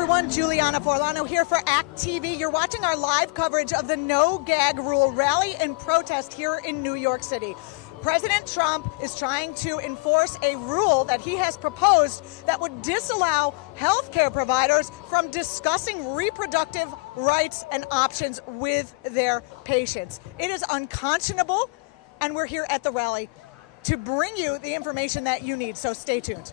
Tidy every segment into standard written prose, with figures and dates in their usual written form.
everyone, Juliana Forlano here for ACT TV. You're watching our live coverage of the No Gag Rule rally and protest here in New York City. President Trump is trying to enforce a rule that he has proposed that would disallow healthcare providers from discussing reproductive rights and options with their patients. It is unconscionable, and we're here at the rally to bring you the information that you need, so stay tuned.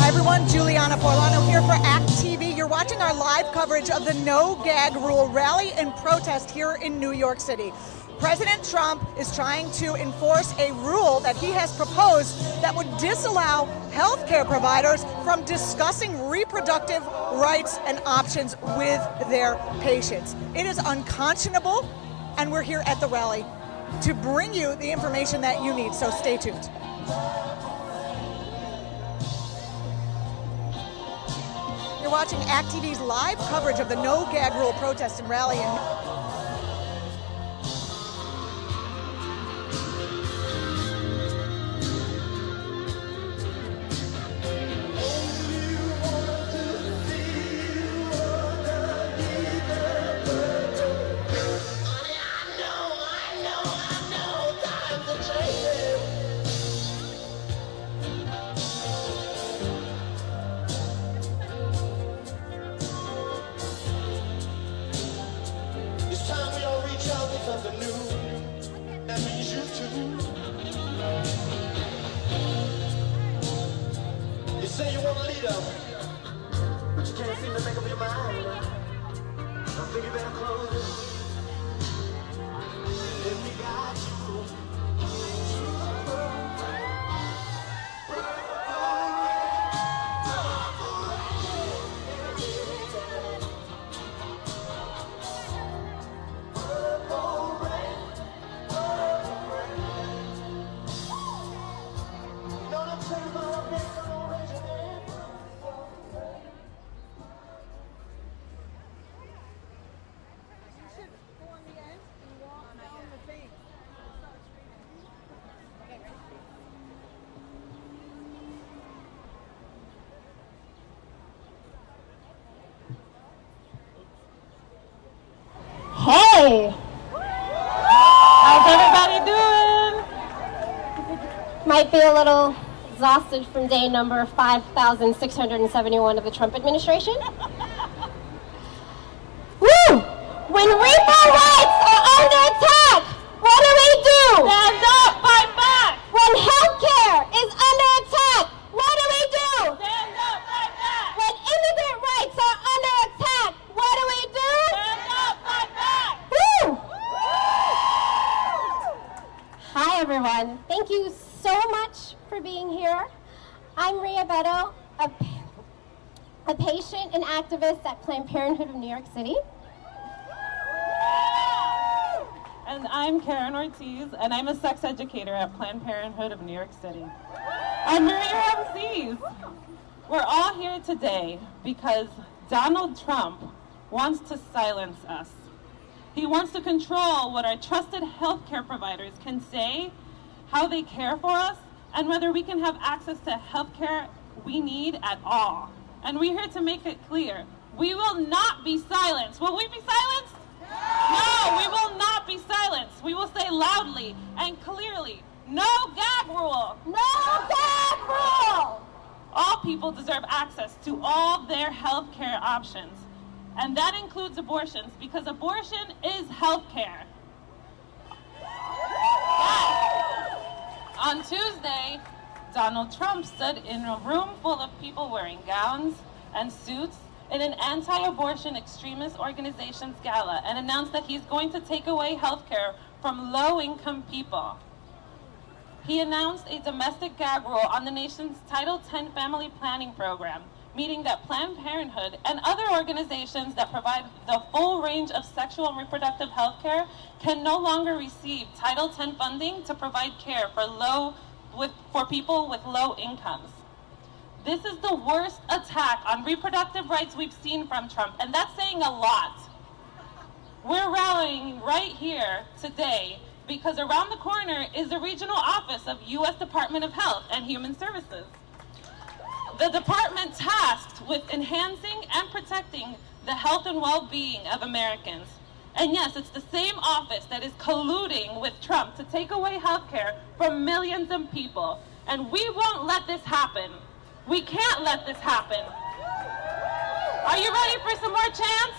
Hi everyone, Juliana Forlano here for ACT TV. You're watching our live coverage of the No Gag Rule rally and protest here in New York City. President Trump is trying to enforce a rule that he has proposed that would disallow healthcare providers from discussing reproductive rights and options with their patients. It is unconscionable, and we're here at the rally to bring you the information that you need, so stay tuned. You're watching ACT TV's live coverage of the No Gag Rule protest and rally in say you want to lead up, but you can't seem to make up your mind. I think you better close it. If we got you. Hey! How's everybody doing? Might be a little exhausted from day number 5,671 of the Trump administration. Woo! When repo rights are under attack, what do? Stand up, fight back! When healthcare is under attack, what do? Stand up, fight back! When immigrant rights are under attack, what do? Stand up, fight back! Woo! Hi everyone, thank you so much for being here. I'm Ria Beto, a patient and activist at Planned Parenthood of New York City. And I'm Karen Ortiz, and I'm a sex educator at Planned Parenthood of New York City. And we're your MCs. We're all here today because Donald Trump wants to silence us. He wants to control what our trusted healthcare providers can say, how they care for us, and whether we can have access to healthcare we need at all. And we're here to make it clear, we will not be silenced. Will we be silenced? No, we will not be silenced. We will say loudly and clearly, no gag rule. No gag people deserve access to all their health care options. And that includes abortions, because abortion is health care. On Tuesday, Donald Trump stood in a room full of people wearing gowns and suits in an anti-abortion extremist organization's gala and announced that he's going to take away health care from low-income people. He announced a domestic gag rule on the nation's Title X family planning program, meaning that Planned Parenthood and other organizations that provide the full range of sexual and reproductive health care can no longer receive Title X funding to provide care for people with low incomes. This is the worst attack on reproductive rights we've seen from Trump, and that's saying a lot. We're rallying right here today because around the corner is the regional office of U.S. Department of Health and Human Services. The department tasked with enhancing and protecting the health and well-being of Americans. And yes, it's the same office that is colluding with Trump to take away health care from millions of people. And we won't let this happen. We can't let this happen. Are you ready for some more chants?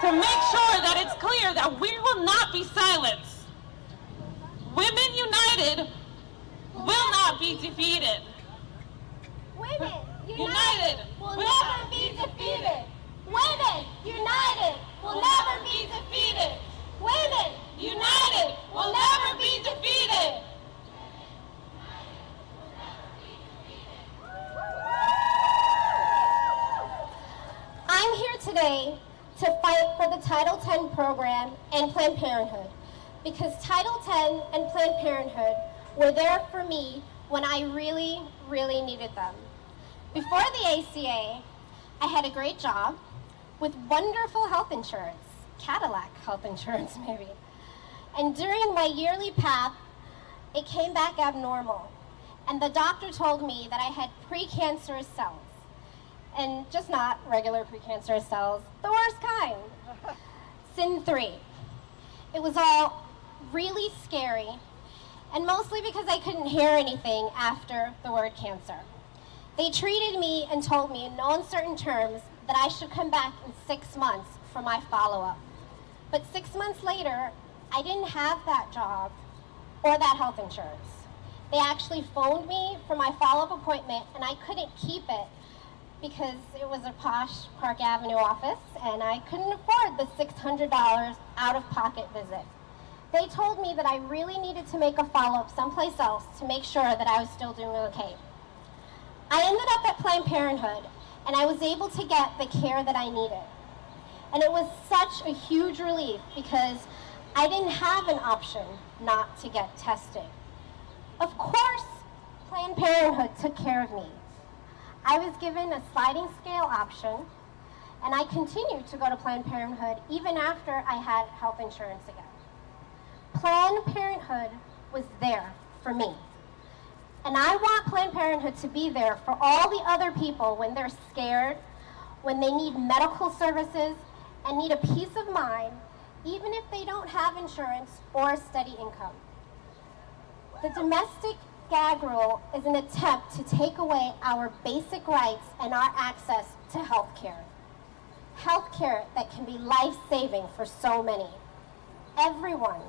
To make sure that it's clear that we will not be silenced. Women united will not be defeated. Women united will never be defeated. Women united will never be defeated. Women united will never be defeated. I'm here today to fight for the Title X program and Planned Parenthood, because Title X and Planned Parenthood were there for me when I really, really needed them. Before the ACA, I had a great job with wonderful health insurance, Cadillac health insurance maybe. And during my yearly PAP, it came back abnormal. And the doctor told me that I had precancerous cells. And just not regular precancerous cells, the worst kind. SIN3. It was all really scary, and mostly because I couldn't hear anything after the word cancer. They treated me and told me in no uncertain terms that I should come back in 6 months for my follow-up. But 6 months later, I didn't have that job or that health insurance. They actually phoned me for my follow-up appointment, and I couldn't keep it because it was a posh Park Avenue office, and I couldn't afford the $600 out-of-pocket visit. They told me that I really needed to make a follow-up someplace else to make sure that I was still doing okay. I ended up at Planned Parenthood, and I was able to get the care that I needed. And it was such a huge relief because I didn't have an option not to get tested. Of course, Planned Parenthood took care of me. I was given a sliding scale option, and I continued to go to Planned Parenthood even after I had health insurance again. Planned Parenthood was there for me. And I want Planned Parenthood to be there for all the other people when they're scared, when they need medical services, and need a peace of mind, even if they don't have insurance or a steady income. The domestic gag rule is an attempt to take away our basic rights and our access to health care. Health care that can be life-saving for so many. Everyone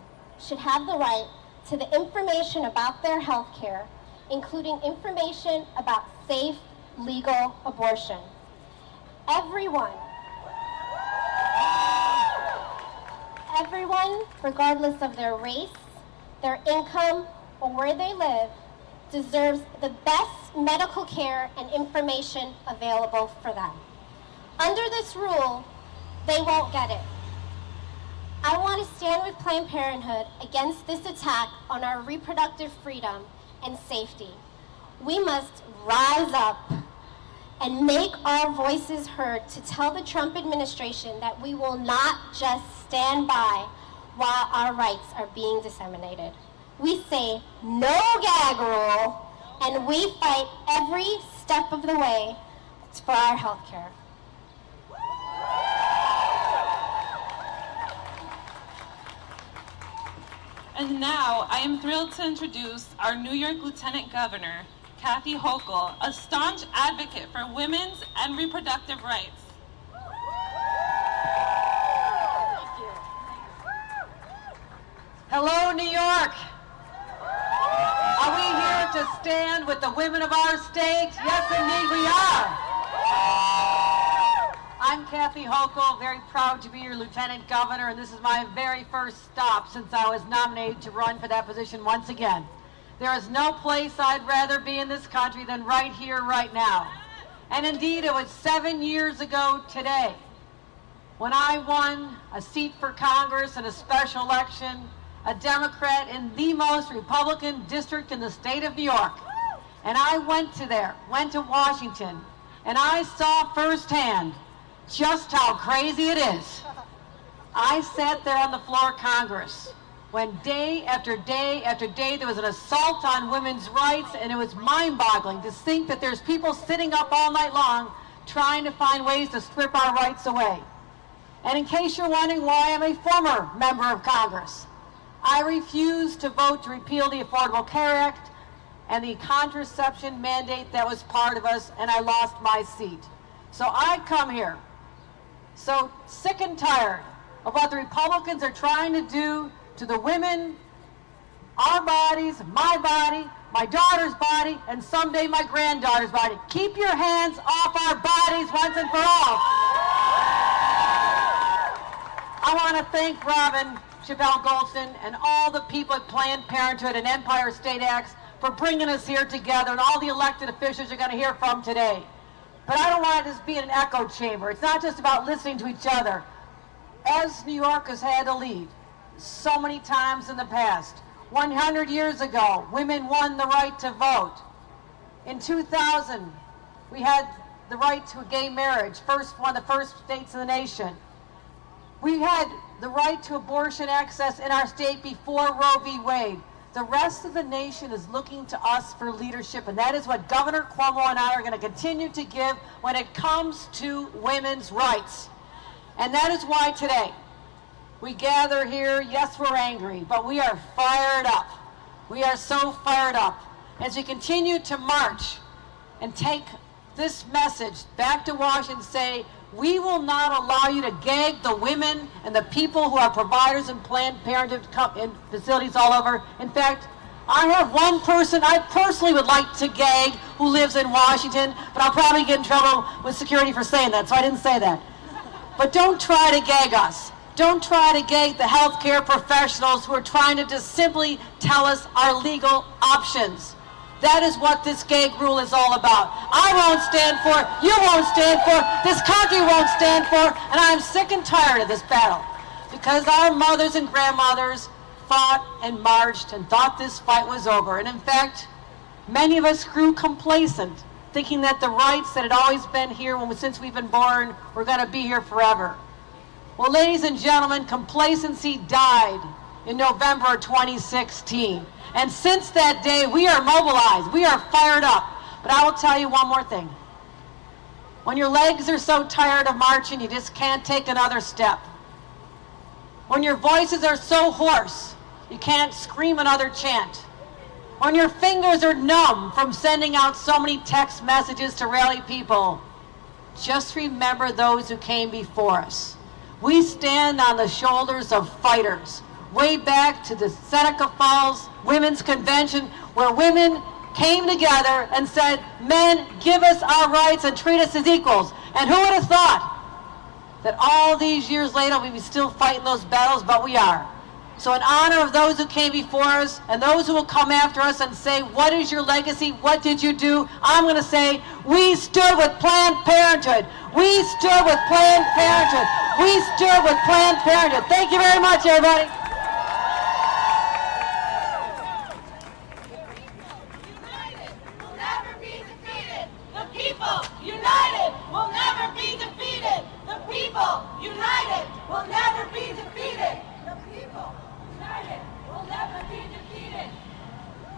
should have the right to the information about their health care, including information about safe, legal abortion. Everyone, regardless of their race, their income, or where they live, deserves the best medical care and information available for them. Under this rule, they won't get it. I want to stand with Planned Parenthood against this attack on our reproductive freedom and safety. We must rise up and make our voices heard to tell the Trump administration that we will not just stand by while our rights are being disseminated. We say no gag rule, and we fight every step of the way for our health care. And now I am thrilled to introduce our New York Lieutenant Governor, Kathy Hochul, a staunch advocate for women's and reproductive rights. Hello, New York. Are we here to stand with the women of our state? Yes, indeed we are. I'm Kathy Hochul, very proud to be your Lieutenant Governor, and this is my very first stop since I was nominated to run for that position once again. There is no place I'd rather be in this country than right here, right now. And indeed, it was 7 years ago today when I won a seat for Congress in a special election, a Democrat in the most Republican district in the state of New York. And I went to Washington, and I saw firsthand just how crazy it is. I sat there on the floor of Congress when day after day after day there was an assault on women's rights, and it was mind-boggling to think that there's people sitting up all night long trying to find ways to strip our rights away. And in case you're wondering why I'm a former member of Congress, I refused to vote to repeal the Affordable Care Act and the contraception mandate that was part of us, and I lost my seat. So I come here so sick and tired of what the Republicans are trying to do to the women, our bodies, my daughter's body, and someday my granddaughter's body. Keep your hands off our bodies once and for all. I want to thank Robin Chabelle Goldston and all the people at Planned Parenthood and Empire State Acts for bringing us here together, and all the elected officials you're going to hear from today. But I don't want it to be an echo chamber. It's not just about listening to each other. As New York has had to lead so many times in the past, 100 years ago, women won the right to vote. In 2000, we had the right to gay marriage, one of the first states in the nation. We had the right to abortion access in our state before Roe v. Wade. The rest of the nation is looking to us for leadership, and that is what Governor Cuomo and I are going to continue to give when it comes to women's rights. And that is why today we gather here. Yes, we're angry, but we are fired up. We are so fired up as we continue to march and take this message back to Washington and say, we will not allow you to gag the women and the people who are providers in Planned Parenthood in facilities all over. In fact, I have one person I personally would like to gag who lives in Washington, but I'll probably get in trouble with security for saying that, so I didn't say that. But don't try to gag us. Don't try to gag the healthcare professionals who are trying to just simply tell us our legal options. That is what this gag rule is all about. I won't stand for it, you won't stand for it, this country won't stand for it, and I'm sick and tired of this battle. Because our mothers and grandmothers fought and marched and thought this fight was over. And in fact, many of us grew complacent, thinking that the rights that had always been here since we've been born were going to be here forever. Well, ladies and gentlemen, complacency died in November of 2016. And since that day, we are mobilized. We are fired up. But I will tell you one more thing. When your legs are so tired of marching, you just can't take another step. When your voices are so hoarse, you can't scream another chant. When your fingers are numb from sending out so many text messages to rally people, just remember those who came before us. We stand on the shoulders of fighters. Way back to the Seneca Falls Women's Convention, where women came together and said, men, give us our rights and treat us as equals. And who would have thought that all these years later we'd be still fighting those battles, but we are. So in honor of those who came before us and those who will come after us and say, what is your legacy? What did you do? I'm going to say, we stood with Planned Parenthood. We stood with Planned Parenthood. We stood with Planned Parenthood. Thank you very much, everybody.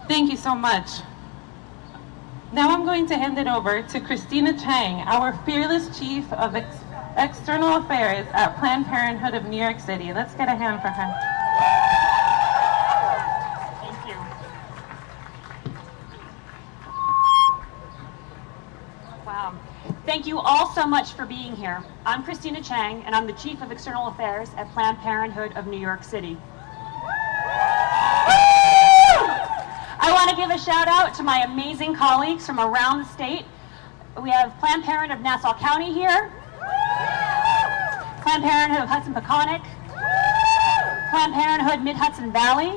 Thank you so much. Now I'm going to hand it over to Christina Chang, our fearless Chief of External Affairs at Planned Parenthood of New York City. Let's get a hand for her. Thank you. welcome. Thank you all so much for being here. I'm Christina Chang, and I'm the Chief of External Affairs at Planned Parenthood of New York City. I want to give a shout out to my amazing colleagues from around the state. We have Planned Parenthood of Nassau County here, Planned Parenthood of Hudson-Peconic, Planned Parenthood Mid-Hudson Valley,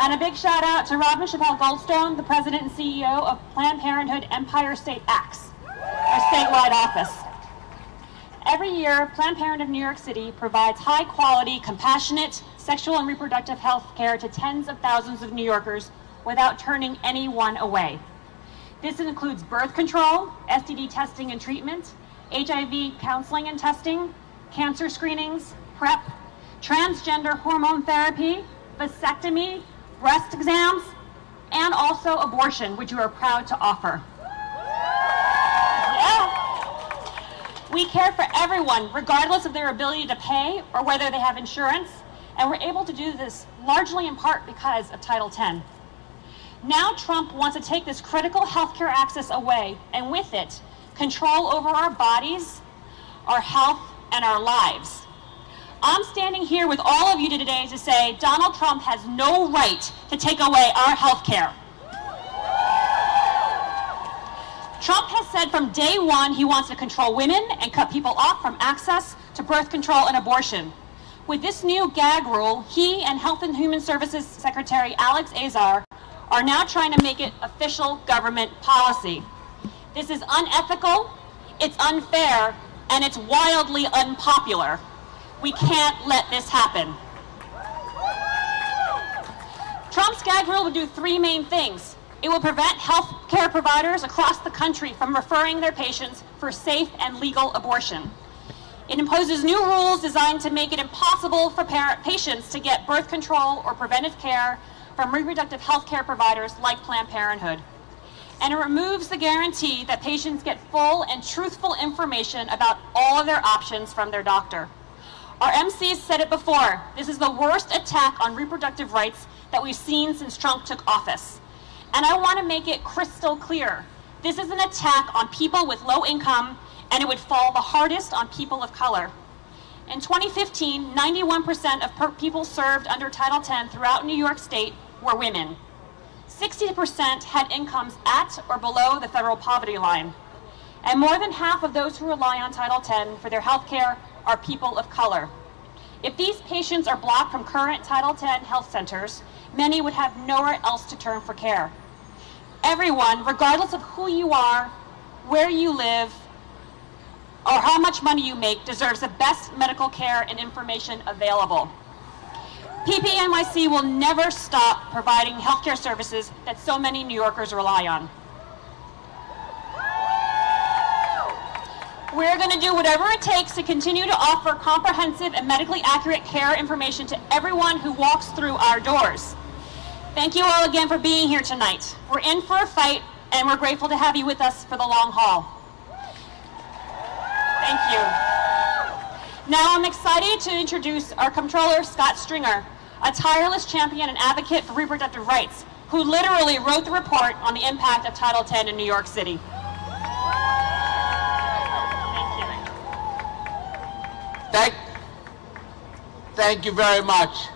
and a big shout out to Robin Chappelle Goldstone, the President and CEO of Planned Parenthood Empire State Acts, our statewide office. Every year, Planned Parenthood of New York City provides high-quality, compassionate, sexual and reproductive health care to tens of thousands of New Yorkers without turning anyone away. This includes birth control, STD testing and treatment, HIV counseling and testing, cancer screenings, PrEP, transgender hormone therapy, vasectomy, breast exams, and also abortion, which we are proud to offer. We care for everyone, regardless of their ability to pay or whether they have insurance, and we're able to do this largely in part because of Title X. Now Trump wants to take this critical healthcare access away, and with it, control over our bodies, our health, and our lives. I'm standing here with all of you today to say Donald Trump has no right to take away our health care. Trump has said from day one he wants to control women and cut people off from access to birth control and abortion. With this new gag rule, he and Health and Human Services Secretary Alex Azar are now trying to make it official government policy. This is unethical, it's unfair, and it's wildly unpopular. We can't let this happen. Trump's gag rule will do three main things. It will prevent health care providers across the country from referring their patients for safe and legal abortion. It imposes new rules designed to make it impossible for patients to get birth control or preventive care from reproductive health care providers like Planned Parenthood. And it removes the guarantee that patients get full and truthful information about all of their options from their doctor. Our MCs said it before, this is the worst attack on reproductive rights that we've seen since Trump took office. And I want to make it crystal clear. This is an attack on people with low income, and it would fall the hardest on people of color. In 2015, 91% of people served under Title X throughout New York State were women. 60% had incomes at or below the federal poverty line. And more than half of those who rely on Title X for their health care are people of color. If these patients are blocked from current Title X health centers, many would have nowhere else to turn for care. Everyone, regardless of who you are, where you live, or how much money you make, deserves the best medical care and information available. PPNYC will never stop providing healthcare services that so many New Yorkers rely on. We're going to do whatever it takes to continue to offer comprehensive and medically accurate care information to everyone who walks through our doors. Thank you all again for being here tonight. We're in for a fight, and we're grateful to have you with us for the long haul. Thank you. Now I'm excited to introduce our Comptroller, Scott Stringer, a tireless champion and advocate for reproductive rights, who literally wrote the report on the impact of Title X in New York City. Thank you very much.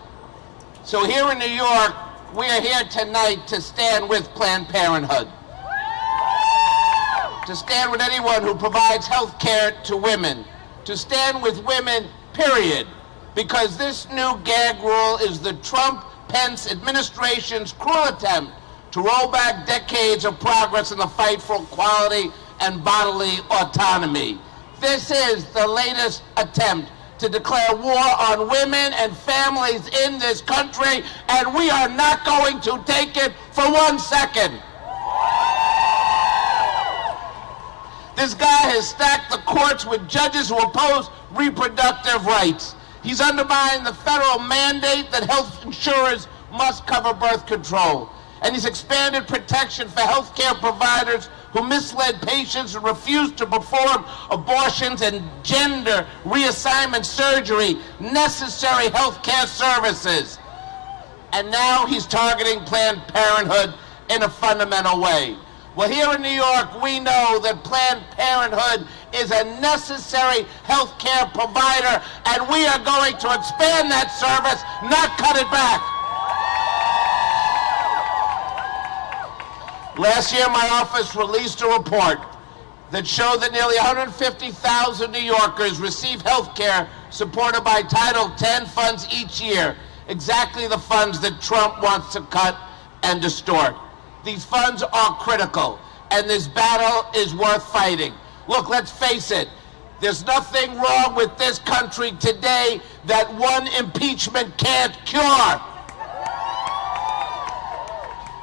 So here in New York, we are here tonight to stand with Planned Parenthood. To stand with anyone who provides health care to women. To stand with women, period. Because this new gag rule is the Trump-Pence administration's cruel attempt to roll back decades of progress in the fight for equality and bodily autonomy. This is the latest attempt to declare war on women and families in this country, and we are not going to take it for 1 second. This guy has stacked the courts with judges who oppose reproductive rights. He's undermined the federal mandate that health insurers must cover birth control. And he's expanded protection for health care providers who misled patients and refused to perform abortions and gender reassignment surgery, necessary health care services. And now he's targeting Planned Parenthood in a fundamental way. Well, here in New York, we know that Planned Parenthood is a necessary health care provider, and we are going to expand that service, not cut it back. Last year, my office released a report that showed that nearly 150,000 New Yorkers receive health care supported by Title X funds each year, exactly the funds that Trump wants to cut and distort. These funds are critical, and this battle is worth fighting. Look, let's face it, there's nothing wrong with this country today that one impeachment can't cure.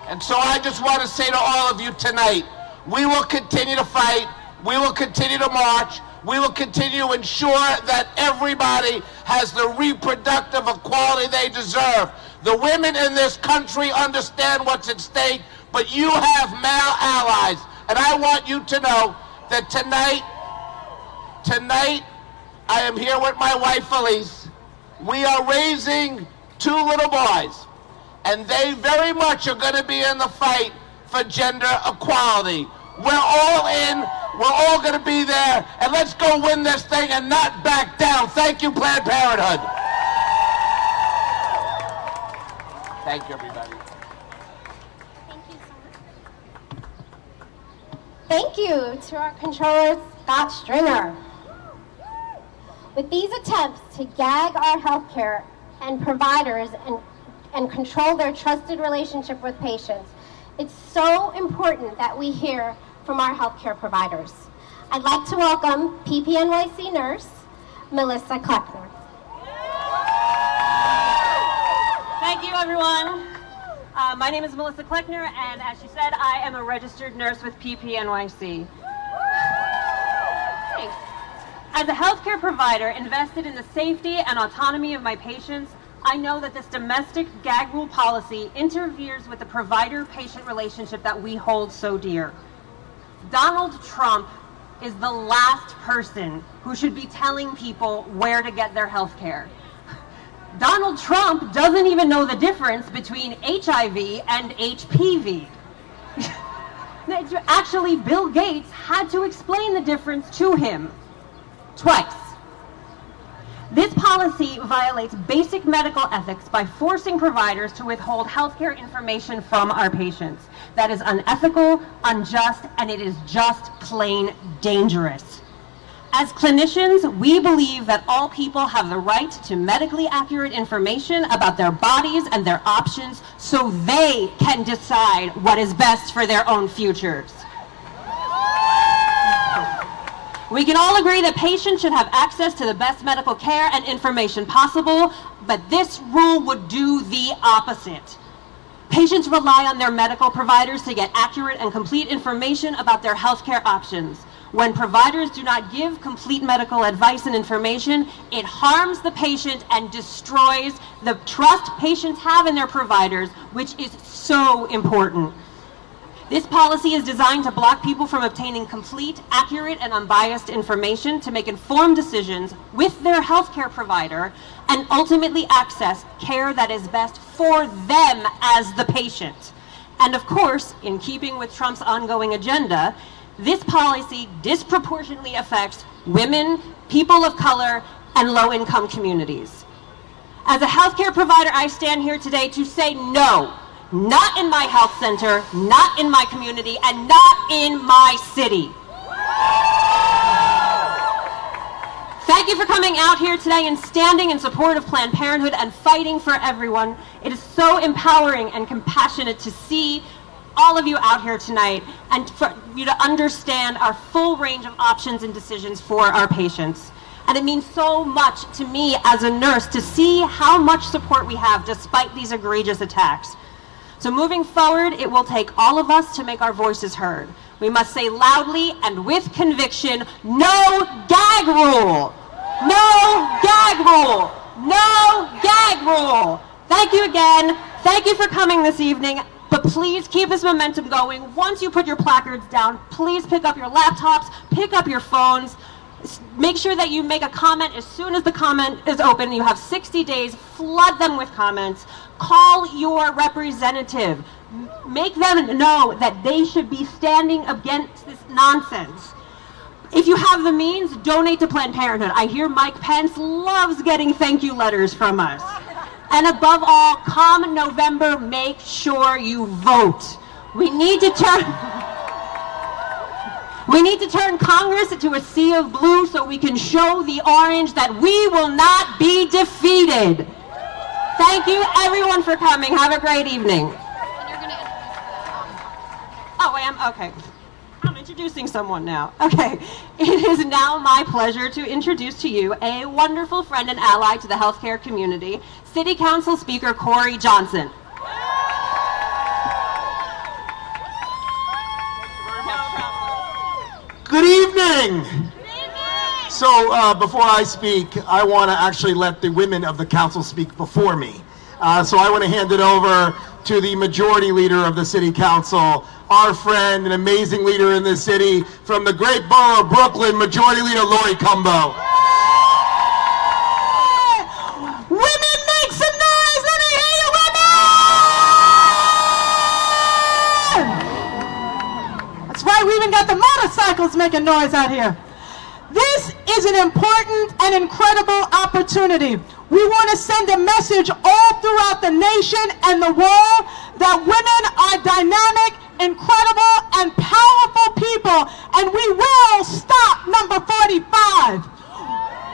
And so I just want to say to all of you tonight, we will continue to fight, we will continue to march, we will continue to ensure that everybody has the reproductive equality they deserve. The women in this country understand what's at stake, but you have male allies. And I want you to know that tonight, I am here with my wife, Elise. We are raising 2 little boys, and they very much are going to be in the fight for gender equality. We're all in. We're all going to be there. And let's go win this thing and not back down. Thank you, Planned Parenthood. Thank you, everybody. Thank you to our controller, Scott Stringer. With these attempts to gag our healthcare and providers and control their trusted relationship with patients, it's so important that we hear from our healthcare providers. I'd like to welcome PPNYC nurse, Melissa Kleckner. Thank you, everyone. My name is Melissa Kleckner, and as she said, I am a registered nurse with PPNYC. Thanks. As a healthcare provider invested in the safety and autonomy of my patients, I know that this domestic gag rule policy interferes with the provider-patient relationship that we hold so dear. Donald Trump is the last person who should be telling people where to get their health care. Donald Trump doesn't even know the difference between HIV and HPV. Actually, Bill Gates had to explain the difference to him twice. This policy violates basic medical ethics by forcing providers to withhold healthcare information from our patients. That is unethical, unjust, and it is just plain dangerous. As clinicians, we believe that all people have the right to medically accurate information about their bodies and their options so they can decide what is best for their own futures. We can all agree that patients should have access to the best medical care and information possible, but this rule would do the opposite. Patients rely on their medical providers to get accurate and complete information about their healthcare options. When providers do not give complete medical advice and information, it harms the patient and destroys the trust patients have in their providers, which is so important. This policy is designed to block people from obtaining complete, accurate, and unbiased information to make informed decisions with their healthcare provider and ultimately access care that is best for them as the patient. And of course, in keeping with Trump's ongoing agenda, this policy disproportionately affects women, people of color, and low-income communities. As a healthcare provider, I stand here today to say no. Not in my health center, not in my community, and not in my city. Thank you for coming out here today and standing in support of Planned Parenthood and fighting for everyone. It is so empowering and compassionate to see all of you out here tonight and for you to understand our full range of options and decisions for our patients. And it means so much to me as a nurse to see how much support we have despite these egregious attacks. So moving forward, it will take all of us to make our voices heard. We must say loudly and with conviction, no gag rule! No gag rule! No gag rule! Thank you again. Thank you for coming this evening. But please keep this momentum going. Once you put your placards down, please pick up your laptops, pick up your phones. Make sure that you make a comment as soon as the comment is open. You have 60 days. Flood them with comments. Call your representative. make them know that they should be standing against this nonsense. If you have the means, donate to Planned Parenthood. I hear Mike Pence loves getting thank you letters from us. And above all, come November, make sure you vote. We need to turn Congress into a sea of blue so we can show the orange that we will not be defeated. Thank you, everyone, for coming. Have a great evening. And you're going to Oh, I am? Okay. I'm introducing someone now. Okay. It is now my pleasure to introduce to you a wonderful friend and ally to the healthcare community, City Council Speaker Corey Johnson. Good evening. So before I speak, I want to actually let the women of the council speak before me. So I want to hand it over to the majority leader of the city council, our friend, an amazing leader in this city, from the great borough of Brooklyn, Majority Leader Lori Cumbo. Women, make some noise! Let me hear you, women! That's right, we even got the motorcycles making noise out here. This is an important and incredible opportunity. We want to send a message all throughout the nation and the world that women are dynamic, incredible, and powerful people, and we will stop number 45.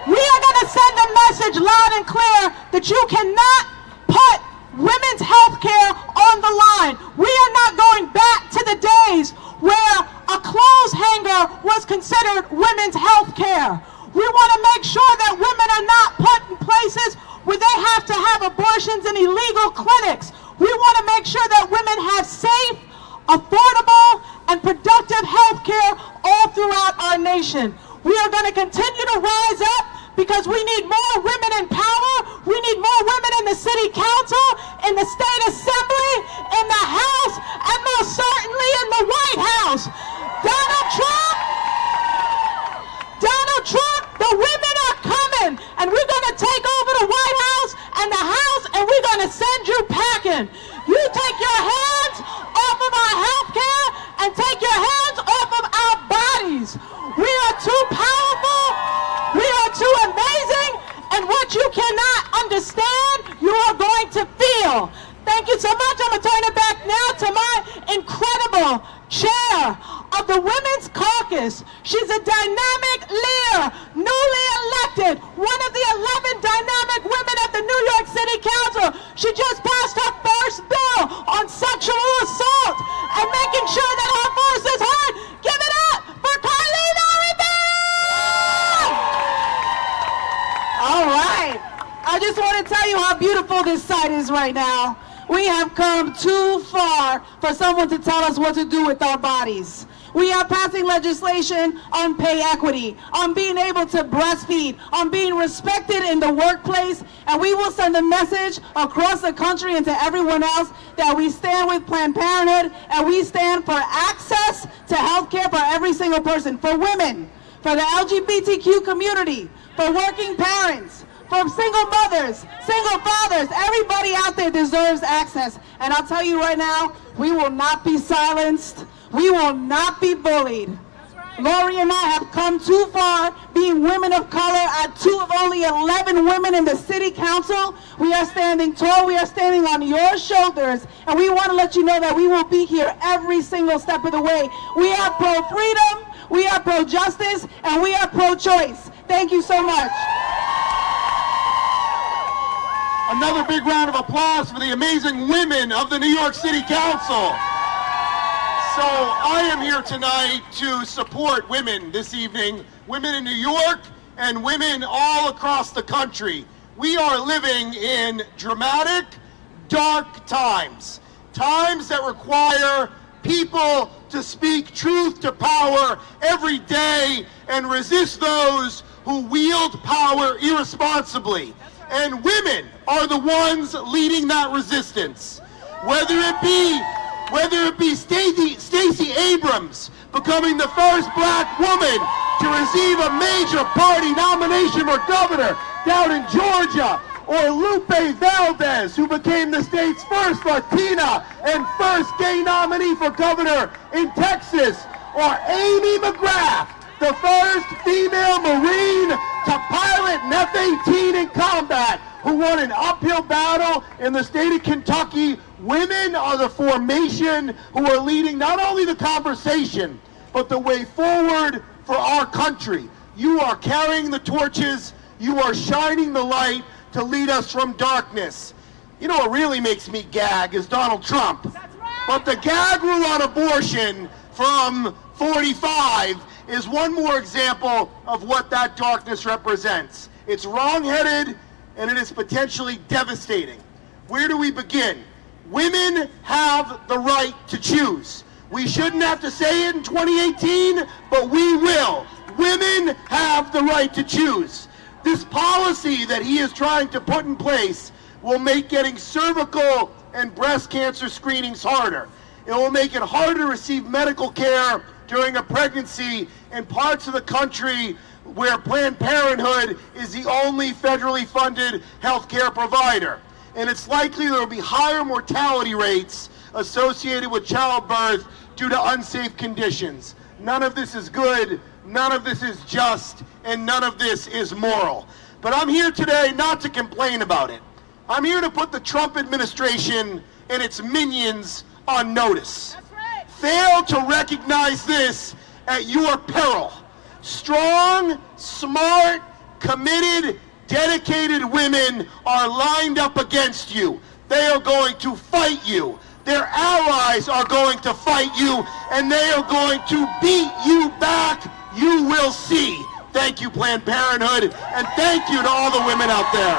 We are going to send a message loud and clear that you cannot put women's health care on the line. We are not going back to the days where a clothes hanger was considered women's health care. We want to make sure that women are not put in places where they have to have abortions in illegal clinics. We want to make sure that women have safe, affordable, and productive health care all throughout our nation. We are going to continue to rise up because we need more women in power. We need more women in the city council, in the state assembly, in the House, and most certainly in the White House. Donald Trump, the women are coming, and we're going to take over the White House and the House, and we're going to send you packing. You take your hands off of our health care and take your hands off of our bodies. We are too powerful. We are too amazing. And what you cannot understand, you are going to feel. Thank you so much. I'm going to turn it back now to my incredible chair of the Women's Caucus. She's a dynamic leader, newly elected, one of the 11 dynamic women at the New York City Council. She just passed her first bill on sexual assault and making sure that her voice is heard. Give it up for Carlina Rivera! All right. I just want to tell you how beautiful this site is right now. We have come too far for someone to tell us what to do with our bodies. We are passing legislation on pay equity, on being able to breastfeed, on being respected in the workplace, and we will send a message across the country and to everyone else that we stand with Planned Parenthood and we stand for access to health care for every single person, for women, for the LGBTQ community, for working parents, for single mothers, single fathers. Everybody out there deserves access. And I'll tell you right now, we will not be silenced. We will not be bullied. Lori and I have come too far being women of color at two of only 11 women in the city council. We are standing tall. We are standing on your shoulders. And we want to let you know that we will be here every single step of the way. We are pro-freedom, we are pro-justice, and we are pro-choice. Thank you so much. Another big round of applause for the amazing women of the New York City Council. So I am here tonight to support women this evening, women in New York and women all across the country. We are living in dramatic, dark times. Times that require people to speak truth to power every day and resist those who wield power irresponsibly. And women are the ones leading that resistance. Whether it be Stacey Abrams becoming the first black woman to receive a major party nomination for governor down in Georgia, or Lupe Valdez, who became the state's first Latina and first gay nominee for governor in Texas, or Amy McGrath, the first female Marine to pilot an F-18 in combat, who won an uphill battle in the state of Kentucky. Women are the formation who are leading not only the conversation, but the way forward for our country. You are carrying the torches. You are shining the light to lead us from darkness. You know what really makes me gag is Donald Trump. That's right. But the gag rule on abortion from 45 is one more example of what that darkness represents. It's wrong-headed, and it is potentially devastating. Where do we begin? Women have the right to choose. We shouldn't have to say it in 2018, but we will. Women have the right to choose. This policy that he is trying to put in place will make getting cervical and breast cancer screenings harder. It will make it harder to receive medical care during a pregnancy in parts of the country where Planned Parenthood is the only federally funded health care provider. And it's likely there will be higher mortality rates associated with childbirth due to unsafe conditions. None of this is good, none of this is just, and none of this is moral. But I'm here today not to complain about it. I'm here to put the Trump administration and its minions on notice. That's right. Fail to recognize this at your peril. Strong, smart, committed, dedicated women are lined up against you. They are going to fight you. Their allies are going to fight you, and they are going to beat you back. You will see. Thank you, Planned Parenthood, and thank you to all the women out there.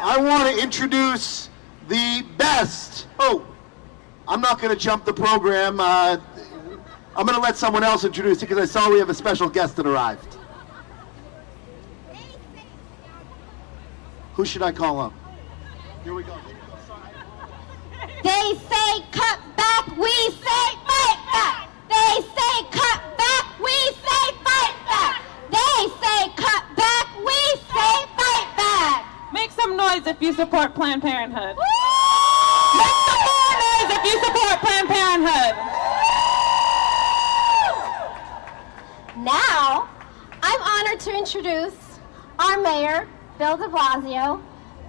I want to introduce the best. Oh, I'm not going to jump the program. I'm going to let someone else introduce it because I saw we have a special guest that arrived. Who should I call up? Here we go. They say cut back, we say fight back. They say cut back, we say fight back. They say cut back, we say fight back. Make some noise if you support Planned Parenthood. Woo! Make some more noise if you support Planned Parenthood. Now, I'm honored to introduce our mayor, Bill de Blasio,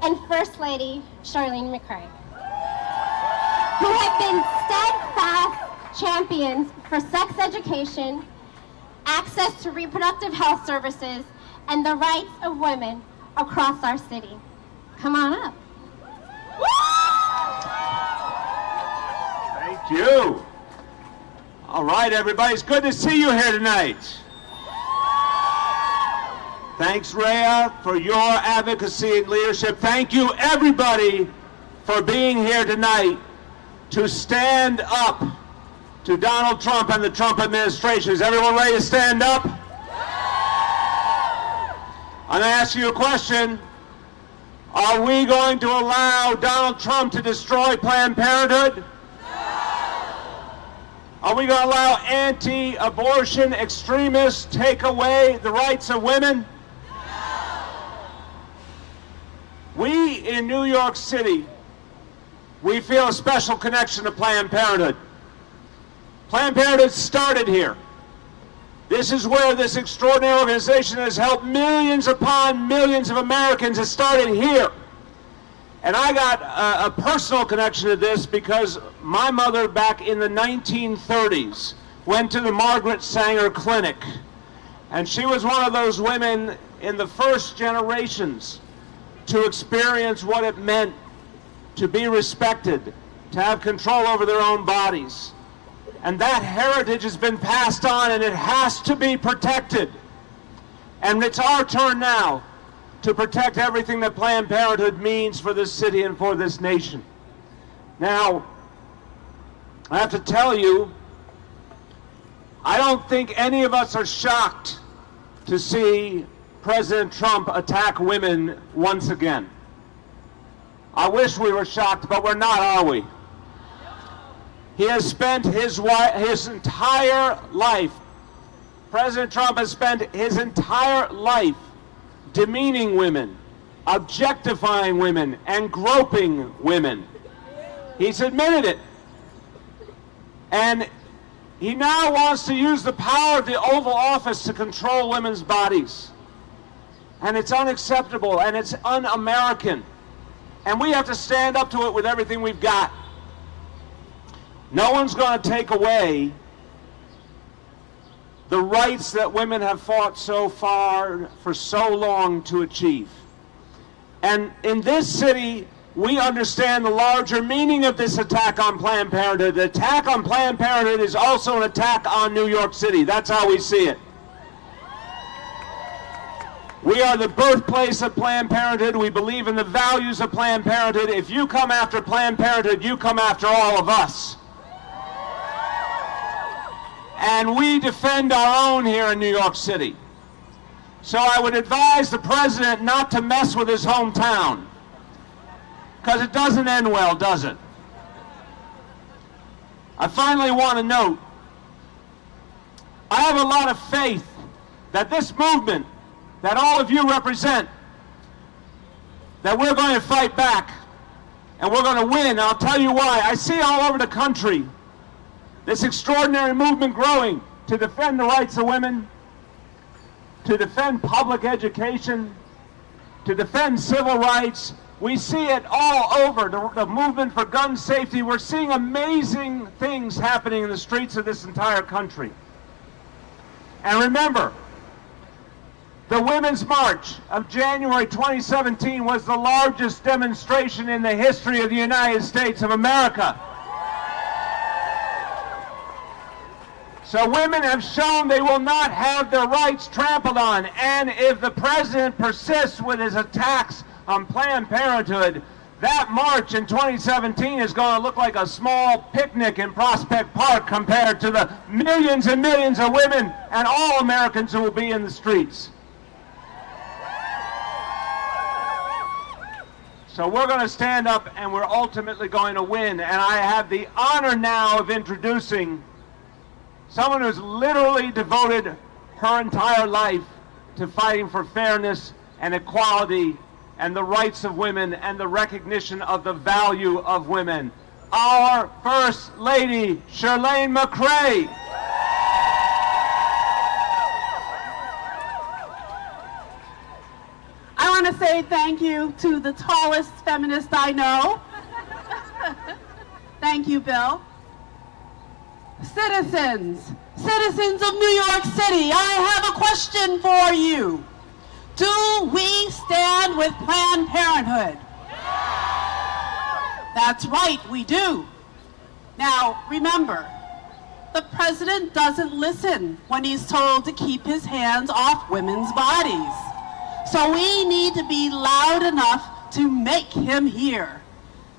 and First Lady, Charlene McCray, who have been steadfast champions for sex education, access to reproductive health services, and the rights of women across our city. Come on up. Thank you. All right, everybody, it's good to see you here tonight. Thanks, Rhea, for your advocacy and leadership. Thank you, everybody, for being here tonight to stand up to Donald Trump and the Trump administration. Is everyone ready to stand up? I'm going to ask you a question. Are we going to allow Donald Trump to destroy Planned Parenthood? Are we going to allow anti-abortion extremists take away the rights of women? We in New York City, we feel a special connection to Planned Parenthood. Planned Parenthood started here. This is where this extraordinary organization has helped millions upon millions of Americans. It started here. And I got a personal connection to this because my mother back in the 1930s went to the Margaret Sanger Clinic. And she was one of those women in the first generations to experience what it meant to be respected, to have control over their own bodies. And that heritage has been passed on, and it has to be protected. And it's our turn now to protect everything that Planned Parenthood means for this city and for this nation. Now, I have to tell you, I don't think any of us are shocked to see President Trump attack women once again. I wish we were shocked, but we're not, are we? He has spent his entire life, President Trump has spent his entire life demeaning women, objectifying women, and groping women. He's admitted it. And he now wants to use the power of the Oval Office to control women's bodies. And it's unacceptable, and it's un-American. And we have to stand up to it with everything we've got. No one's going to take away the rights that women have fought so far for so long to achieve. And in this city, we understand the larger meaning of this attack on Planned Parenthood. The attack on Planned Parenthood is also an attack on New York City. That's how we see it. We are the birthplace of Planned Parenthood. We believe in the values of Planned Parenthood. If you come after Planned Parenthood, you come after all of us. And we defend our own here in New York City. So I would advise the president not to mess with his hometown, because it doesn't end well, does it? I finally want to note, I have a lot of faith that this movement that all of you represent, that we're going to fight back and we're going to win. I'll tell you why. I see all over the country this extraordinary movement growing to defend the rights of women, to defend public education, to defend civil rights. We see it all over, the movement for gun safety. We're seeing amazing things happening in the streets of this entire country. And remember, the Women's March of January 2017 was the largest demonstration in the history of the United States of America. So women have shown they will not have their rights trampled on. And if the president persists with his attacks on Planned Parenthood, that march in 2017 is going to look like a small picnic in Prospect Park compared to the millions and millions of women and all Americans who will be in the streets. So we're going to stand up and we're ultimately going to win. And I have the honor now of introducing someone who's literally devoted her entire life to fighting for fairness and equality and the rights of women and the recognition of the value of women. Our First Lady, Shirlane McCray. I want to say thank you to the tallest feminist I know. Thank you, Bill. Citizens of New York City, I have a question for you. Do we stand with Planned Parenthood? That's right, we do. Now, remember, the president doesn't listen when he's told to keep his hands off women's bodies. So we need to be loud enough to make him hear.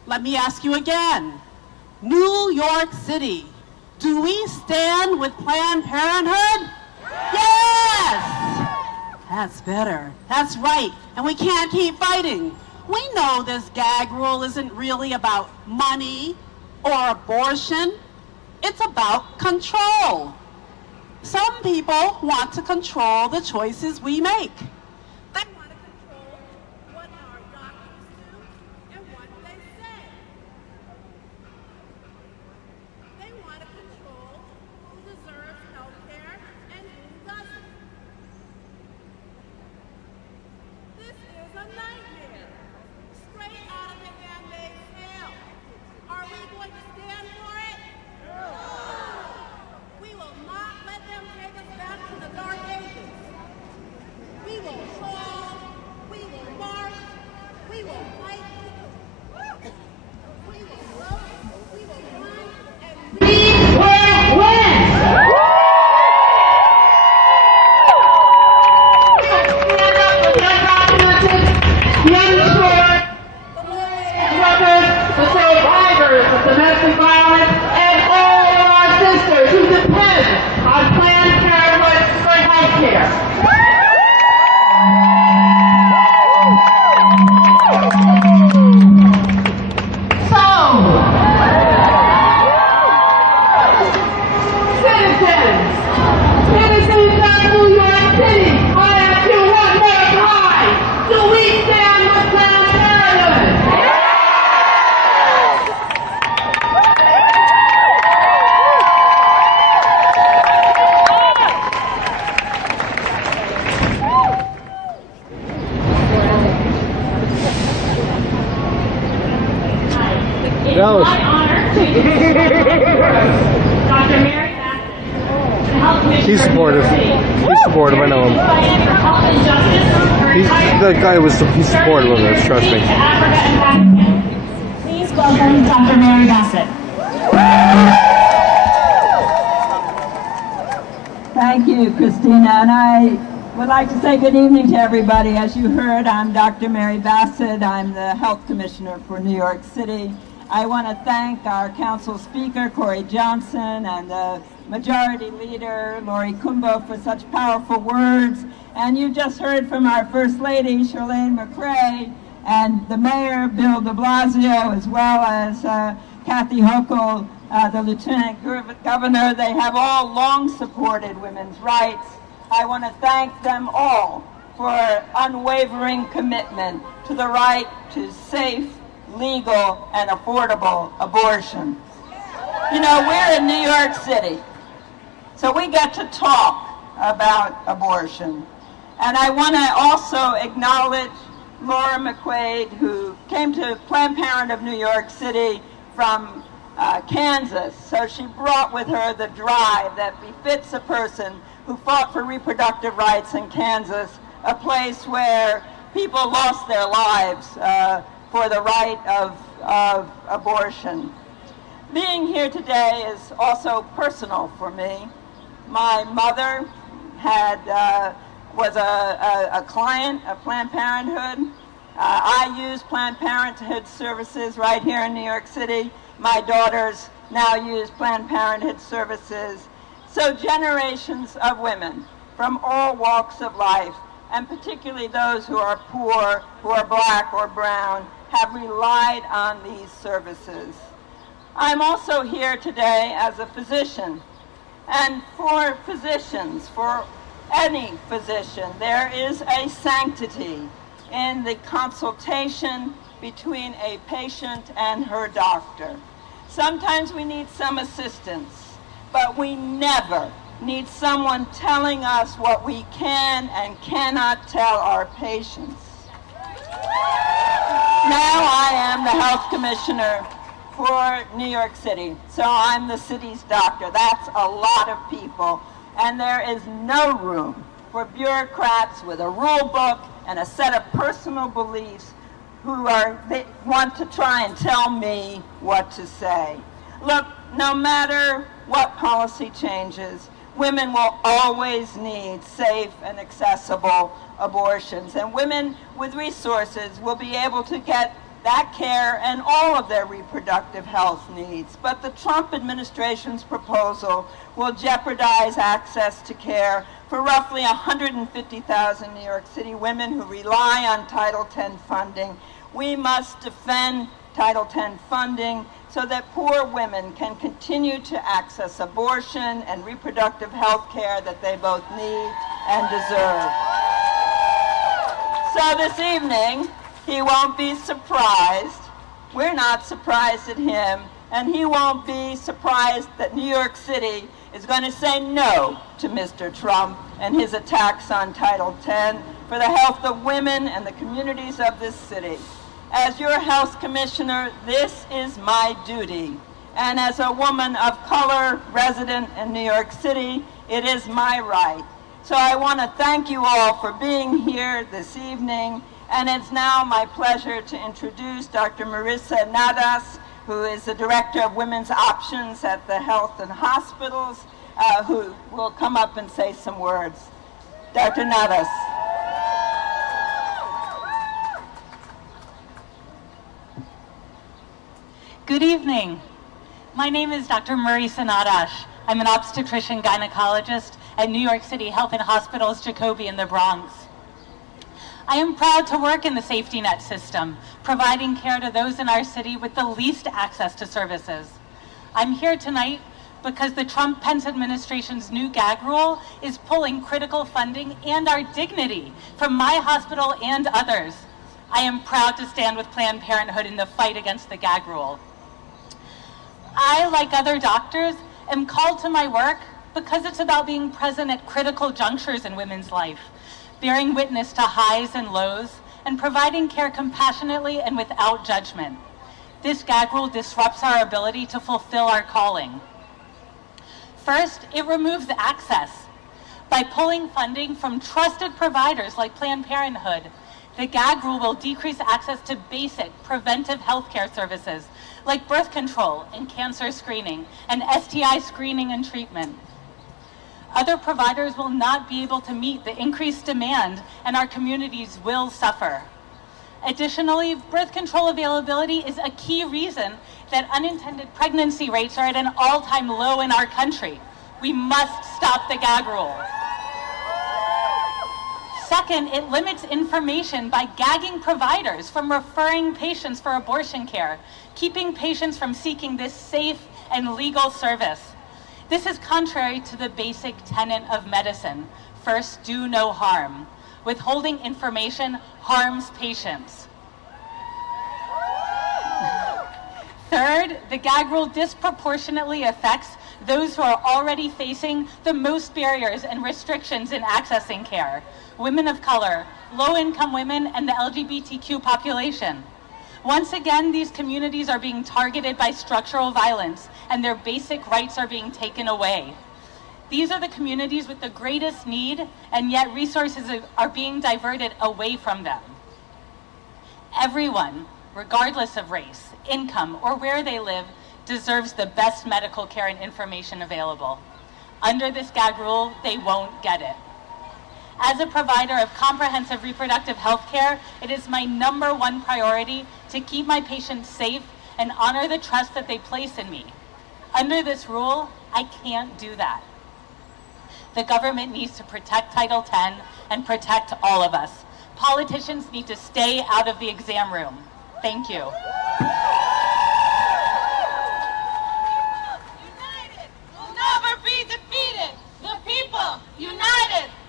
Let me ask you again. New York City, do we stand with Planned Parenthood? Yes! That's better. That's right. And we can't keep fighting. We know this gag rule isn't really about money or abortion. It's about control. Some people want to control the choices we make. They want to control what our doctors do and what they say. They want to control who deserves health care and who doesn't. This is a nightmare. Straight out of the Handmaid's Tale. Are we going to stand for it? No. We will not let them take us back to the dark ages. We will He's supportive. He's supportive, I know him. The guy he's supportive of this, trust me. Please welcome Dr. Mary Bassett. Thank you, Christina, and I would like to say good evening to everybody. As you heard, I'm Dr. Mary Bassett. I'm the Health Commissioner for New York City. I want to thank our Council Speaker, Corey Johnson, and the Majority Leader, Lori Kumbo, for such powerful words. And you just heard from our First Lady, Charlene McRae, and the Mayor, Bill de Blasio, as well as Kathy Hochul, the Lieutenant Governor. They have all long supported women's rights. I want to thank them all for unwavering commitment to the right to safe, legal, and affordable abortion. You know, we're in New York City, so we get to talk about abortion. And I want to also acknowledge Laura McQuaid, who came to Planned Parenthood of New York City from Kansas. So she brought with her the drive that befits a person who fought for reproductive rights in Kansas, a place where people lost their lives for the right of abortion. Being here today is also personal for me. My mother was a client of Planned Parenthood. I use Planned Parenthood services right here in New York City. My daughters now use Planned Parenthood services. So generations of women from all walks of life, and particularly those who are poor, who are black or brown, have relied on these services. I'm also here today as a physician. And for physicians, for any physician, there is a sanctity in the consultation between a patient and her doctor. Sometimes we need some assistance, but we never need someone telling us what we can and cannot tell our patients. Now I am the Health Commissioner for New York City, so I'm the city's doctor. That's a lot of people, and there is no room for bureaucrats with a rule book and a set of personal beliefs they want to try and tell me what to say. Look, no matter what policy changes, women will always need safe and accessible abortions, and women with resources will be able to get that care and all of their reproductive health needs. But the Trump administration's proposal will jeopardize access to care for roughly 150,000 New York City women who rely on Title X funding. We must defend Title X funding so that poor women can continue to access abortion and reproductive health care that they both need and deserve. So this evening, he won't be surprised. We're not surprised at him, and he won't be surprised that New York City is going to say no to Mr. Trump and his attacks on Title X for the health of women and the communities of this city. As your health commissioner, this is my duty. And as a woman of color resident in New York City, it is my right. So I want to thank you all for being here this evening. And it's now my pleasure to introduce Dr. Marissa Nadas, who is the Director of Women's Options at the Health and Hospitals, who will come up and say some words. Dr. Nadas. Good evening. My name is Dr. Marissa Nadas. I'm an obstetrician gynecologist at New York City Health and Hospitals Jacoby in the Bronx. I am proud to work in the safety net system, providing care to those in our city with the least access to services. I'm here tonight because the Trump-Pence administration's new gag rule is pulling critical funding and our dignity from my hospital and others. I am proud to stand with Planned Parenthood in the fight against the gag rule. I, like other doctors, am called to my work because it's about being present at critical junctures in women's life, bearing witness to highs and lows, and providing care compassionately and without judgment. This gag rule disrupts our ability to fulfill our calling. First, it removes access. By pulling funding from trusted providers like Planned Parenthood, the gag rule will decrease access to basic preventive healthcare services like birth control and cancer screening and STI screening and treatment. Other providers will not be able to meet the increased demand, and our communities will suffer. Additionally, birth control availability is a key reason that unintended pregnancy rates are at an all-time low in our country. We must stop the gag rule. Second, it limits information by gagging providers from referring patients for abortion care, keeping patients from seeking this safe and legal service. This is contrary to the basic tenet of medicine: first, do no harm. Withholding information harms patients. Third, the gag rule disproportionately affects those who are already facing the most barriers and restrictions in accessing care: women of color, low-income women, and the LGBTQ population. Once again, these communities are being targeted by structural violence, and their basic rights are being taken away. These are the communities with the greatest need, and yet resources are being diverted away from them. Everyone, regardless of race, income, or where they live, deserves the best medical care and information available. Under this gag rule, they won't get it. As a provider of comprehensive reproductive health care, it is my #1 priority to keep my patients safe and honor the trust that they place in me. Under this rule, I can't do that. The government needs to protect Title X and protect all of us. Politicians need to stay out of the exam room. Thank you.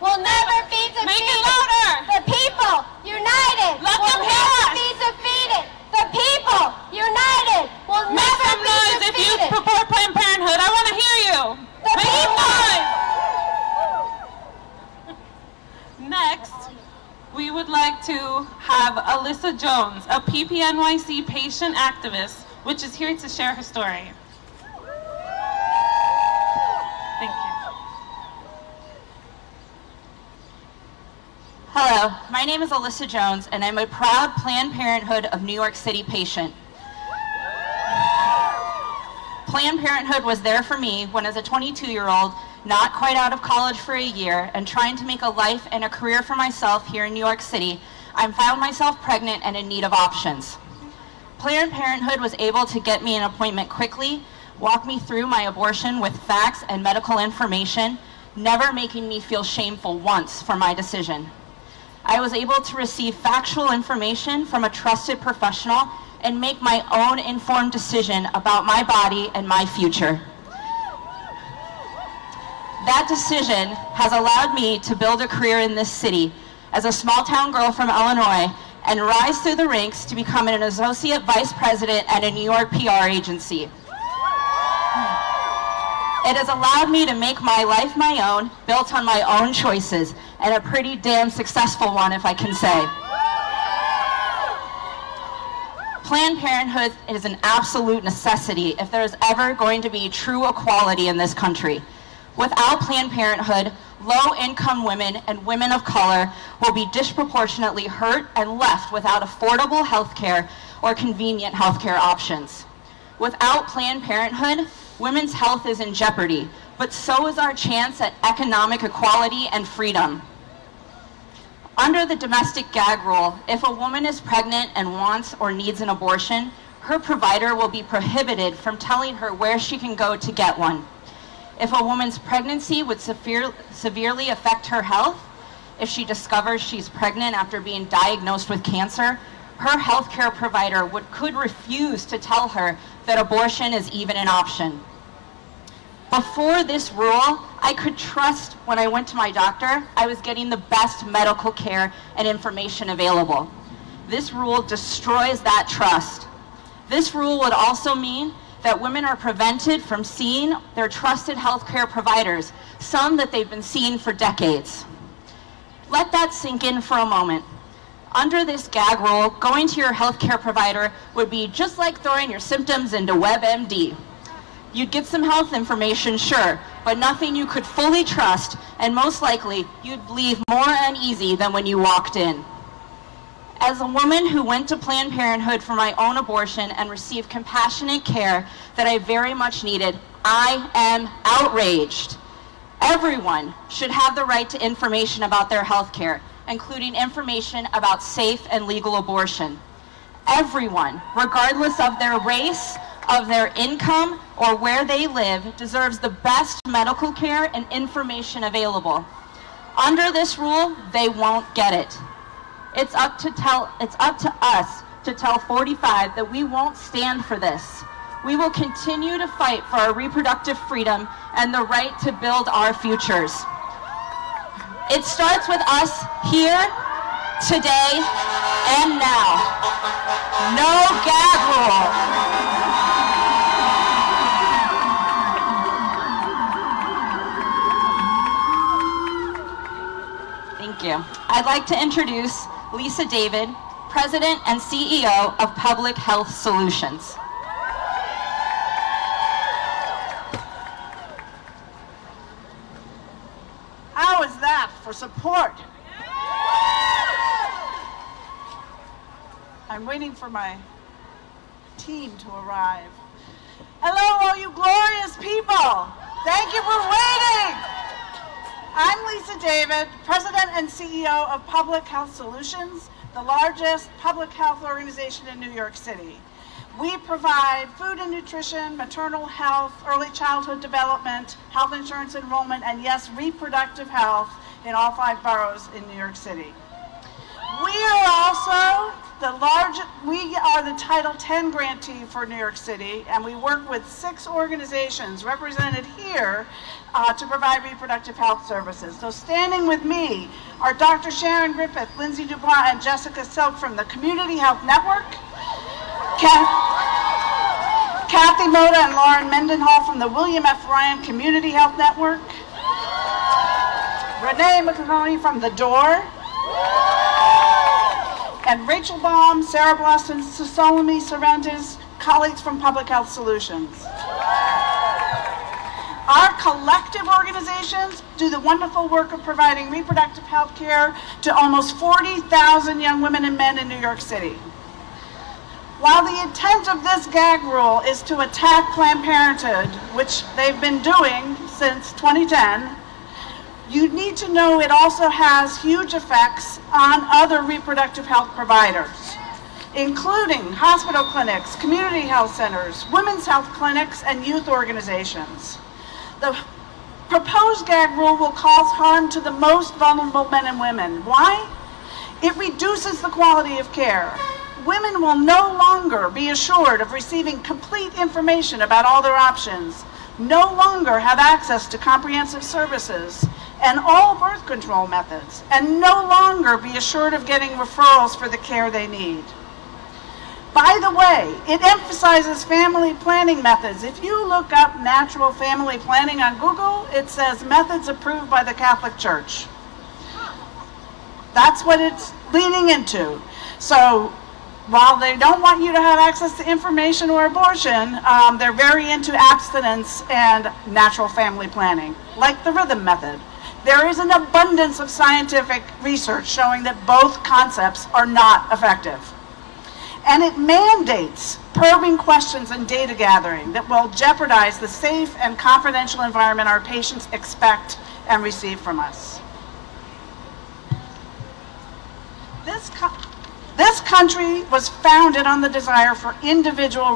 Will never be defeated. Make it louder. The people united. Let them hear us. Be defeated. The people united will never be defeated. Make some noise if you support Planned Parenthood. I want to hear you. The Make people. some noise. Next, we would like to have Alyssa Jones, a PPNYC patient activist, which is here to share her story. Thank you. Hello, my name is Alyssa Jones, and I'm a proud Planned Parenthood of New York City patient. Planned Parenthood was there for me when, as a 22-year-old, not quite out of college for a year, and trying to make a life and a career for myself here in New York City, I found myself pregnant and in need of options. Planned Parenthood was able to get me an appointment quickly, walk me through my abortion with facts and medical information, never making me feel shameful once for my decision. I was able to receive factual information from a trusted professional and make my own informed decision about my body and my future. That decision has allowed me to build a career in this city as a small-town girl from Illinois and rise through the ranks to become an associate vice president at a New York PR agency. It has allowed me to make my life my own, built on my own choices, and a pretty damn successful one, if I can say. Planned Parenthood is an absolute necessity if there is ever going to be true equality in this country. Without Planned Parenthood, low-income women and women of color will be disproportionately hurt and left without affordable health care or convenient health care options. Without Planned Parenthood, women's health is in jeopardy, but so is our chance at economic equality and freedom. Under the domestic gag rule, if a woman is pregnant and wants or needs an abortion, her provider will be prohibited from telling her where she can go to get one. If a woman's pregnancy would severely affect her health, if she discovers she's pregnant after being diagnosed with cancer, her healthcare provider could refuse to tell her that abortion is even an option. Before this rule, I could trust when I went to my doctor, I was getting the best medical care and information available. This rule destroys that trust. This rule would also mean that women are prevented from seeing their trusted healthcare providers, some that they've been seeing for decades. Let that sink in for a moment. Under this gag rule, going to your healthcare provider would be just like throwing your symptoms into WebMD. You'd get some health information, sure, but nothing you could fully trust, and most likely, you'd leave more uneasy than when you walked in. As a woman who went to Planned Parenthood for my own abortion and received compassionate care that I very much needed, I am outraged. Everyone should have the right to information about their health care, including information about safe and legal abortion. Everyone, regardless of their race, of their income, or where they live, deserves the best medical care and information available. Under this rule, they won't get it. It's up to us to tell 45 that we won't stand for this. We will continue to fight for our reproductive freedom and the right to build our futures. It starts with us here, today, and now. No gag rule. Thank you. I'd like to introduce Lisa David, President and CEO of Public Health Solutions. How is that for support? I'm waiting for my team to arrive. Hello, all you glorious people. Thank you for waiting. I'm Lisa David, President and CEO of Public Health Solutions, the largest public health organization in New York City. We provide food and nutrition, maternal health, early childhood development, health insurance enrollment, and yes, reproductive health in all 5 boroughs in New York City. We are also we are the Title X grantee for New York City, and we work with 6 organizations represented here to provide reproductive health services. So standing with me are Dr. Sharon Griffith, Lindsay Dubois, and Jessica Silk from the Community Health Network, Kathy Moda and Lauren Mendenhall from the William F. Ryan Community Health Network, Renee McConaughey from The Door, and Rachel Baum, Sarah Bloss, and Salome Cervantes, colleagues from Public Health Solutions. Our collective organizations do the wonderful work of providing reproductive health care to almost 40,000 young women and men in New York City. While the intent of this gag rule is to attack Planned Parenthood, which they've been doing since 2010, you need to know it also has huge effects on other reproductive health providers, including hospital clinics, community health centers, women's health clinics, and youth organizations. The proposed gag rule will cause harm to the most vulnerable men and women. Why? It reduces the quality of care. Women will no longer be assured of receiving complete information about all their options, no longer have access to comprehensive services and all birth control methods, and no longer be assured of getting referrals for the care they need. By the way, it emphasizes family planning methods. If you look up natural family planning on Google, it says methods approved by the Catholic Church. That's what it's leaning into. So while they don't want you to have access to information or abortion, they're very into abstinence and natural family planning, like the rhythm method. There is an abundance of scientific research showing that both concepts are not effective. And it mandates probing questions and data gathering that will jeopardize the safe and confidential environment our patients expect and receive from us. This country was founded on the desire for individual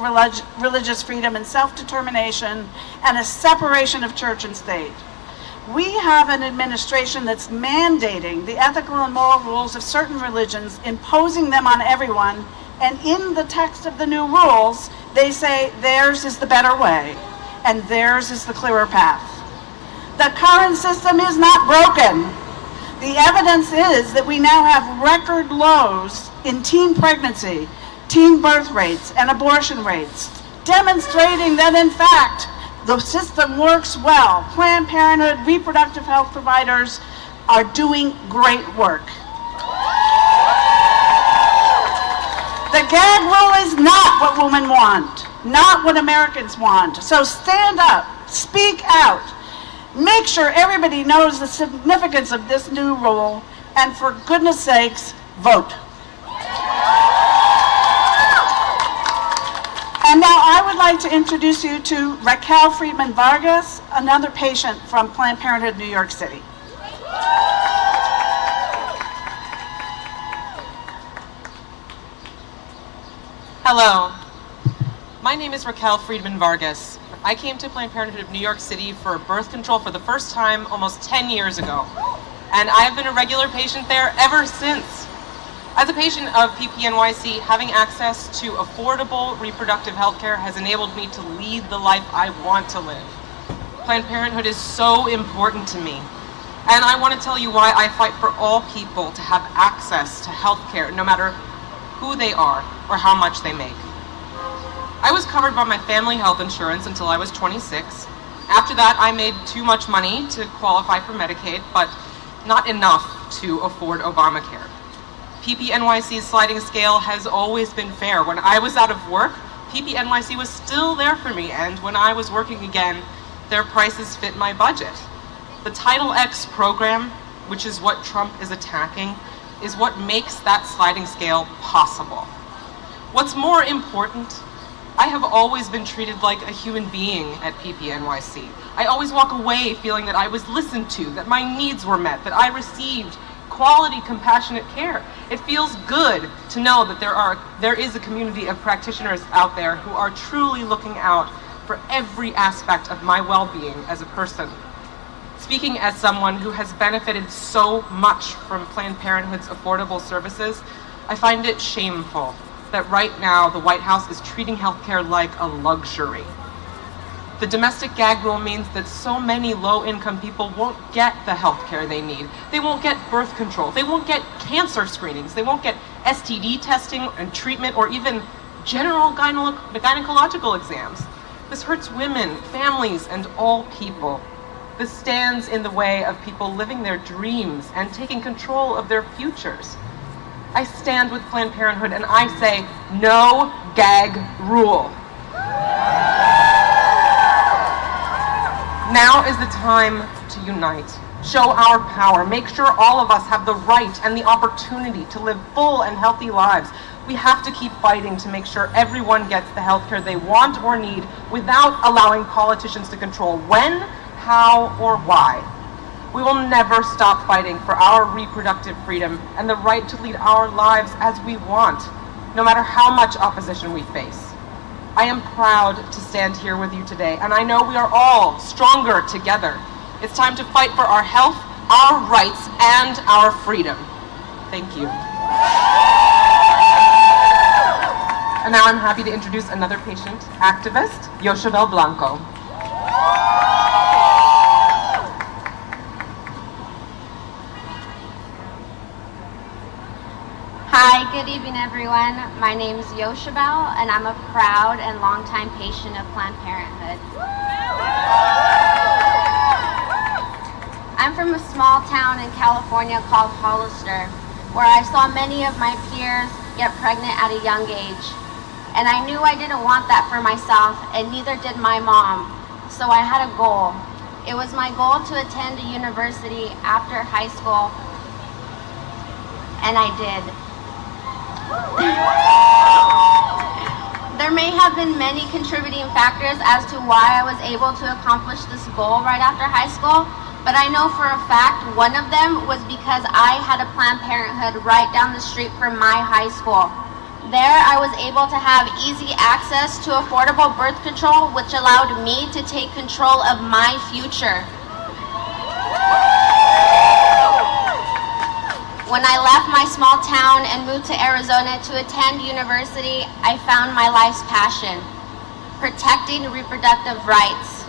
religious freedom and self-determination and a separation of church and state. We have an administration that's mandating the ethical and moral rules of certain religions, imposing them on everyone, and in the text of the new rules, they say theirs is the better way, and theirs is the clearer path. The current system is not broken. The evidence is that we now have record lows in teen pregnancy, teen birth rates, and abortion rates, demonstrating that, in fact, the system works well. Planned Parenthood, reproductive health providers are doing great work. The gag rule is not what women want. not what Americans want. So stand up, speak out, make sure everybody knows the significance of this new rule, and for goodness sakes, vote. And now I would like to introduce you to Raquel Friedman Vargas, another patient from Planned Parenthood, New York City. Hello, my name is Raquel Friedman Vargas. I came to Planned Parenthood of New York City for birth control for the first time almost 10 years ago. And I have been a regular patient there ever since. As a patient of PPNYC, having access to affordable reproductive health care has enabled me to lead the life I want to live. Planned Parenthood is so important to me. And I want to tell you why I fight for all people to have access to health care, no matter who they are or how much they make. I was covered by my family health insurance until I was 26. After that, I made too much money to qualify for Medicaid, but not enough to afford Obamacare. PPNYC's sliding scale has always been fair. When I was out of work, PPNYC was still there for me, and when I was working again, their prices fit my budget. The Title X program, which is what Trump is attacking, is what makes that sliding scale possible. What's more important, I have always been treated like a human being at PPNYC. I always walk away feeling that I was listened to, that my needs were met, that I received quality, compassionate care. It feels good to know that there is a community of practitioners out there who are truly looking out for every aspect of my well-being as a person. Speaking as someone who has benefited so much from Planned Parenthood's affordable services, I find it shameful that right now the White House is treating healthcare like a luxury. The domestic gag rule means that so many low-income people won't get the healthcare they need. They won't get birth control. They won't get cancer screenings. They won't get STD testing and treatment or even general gynecological exams. This hurts women, families, and all people. This stands in the way of people living their dreams and taking control of their futures. I stand with Planned Parenthood and I say, no gag rule. Now is the time to unite, show our power, make sure all of us have the right and the opportunity to live full and healthy lives. We have to keep fighting to make sure everyone gets the health care they want or need without allowing politicians to control when, how, or why. We will never stop fighting for our reproductive freedom and the right to lead our lives as we want, no matter how much opposition we face. I am proud to stand here with you today, and I know we are all stronger together. It's time to fight for our health, our rights, and our freedom. Thank you. And now I'm happy to introduce another patient, activist, Yoshibel Blanco. Hi, good evening everyone. My name is Yoshibel and I'm a proud and longtime patient of Planned Parenthood. I'm from a small town in California called Hollister, where I saw many of my peers get pregnant at a young age. And I knew I didn't want that for myself, and neither did my mom. So I had a goal. It was my goal to attend a university after high school, and I did. There may have been many contributing factors as to why I was able to accomplish this goal right after high school, but I know for a fact one of them was because I had a Planned Parenthood right down the street from my high school. There I was able to have easy access to affordable birth control, which allowed me to take control of my future. When I left my small town and moved to Arizona to attend university, I found my life's passion, protecting reproductive rights.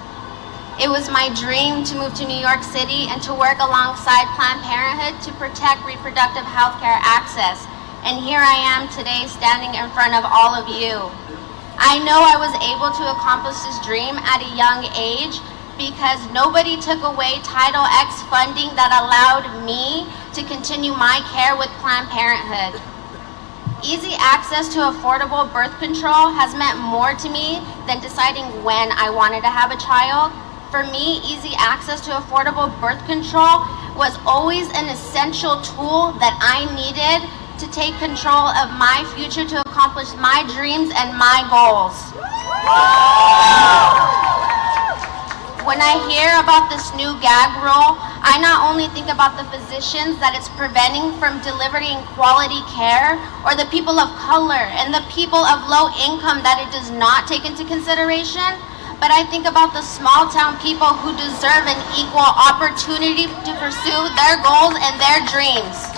It was my dream to move to New York City and to work alongside Planned Parenthood to protect reproductive health care access. And here I am today standing in front of all of you. I know I was able to accomplish this dream at a young age because nobody took away Title X funding that allowed me to continue my care with Planned Parenthood. Easy access to affordable birth control has meant more to me than deciding when I wanted to have a child. For me, easy access to affordable birth control was always an essential tool that I needed to take control of my future, to accomplish my dreams and my goals. When I hear about this new gag rule, I not only think about the physicians that it's preventing from delivering quality care, or the people of color and the people of low income that it does not take into consideration, but I think about the small town people who deserve an equal opportunity to pursue their goals and their dreams.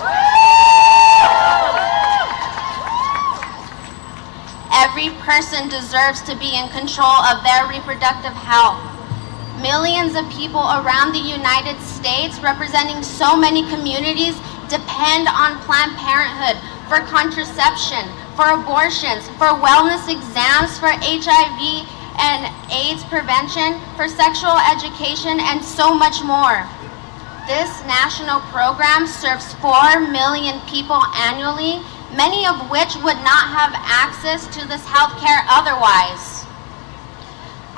Every person deserves to be in control of their reproductive health. Millions of people around the United States, representing so many communities, depend on Planned Parenthood for contraception, for abortions, for wellness exams, for HIV and AIDS prevention, for sexual education, and so much more. This national program serves 4 million people annually, many of which would not have access to this health care otherwise.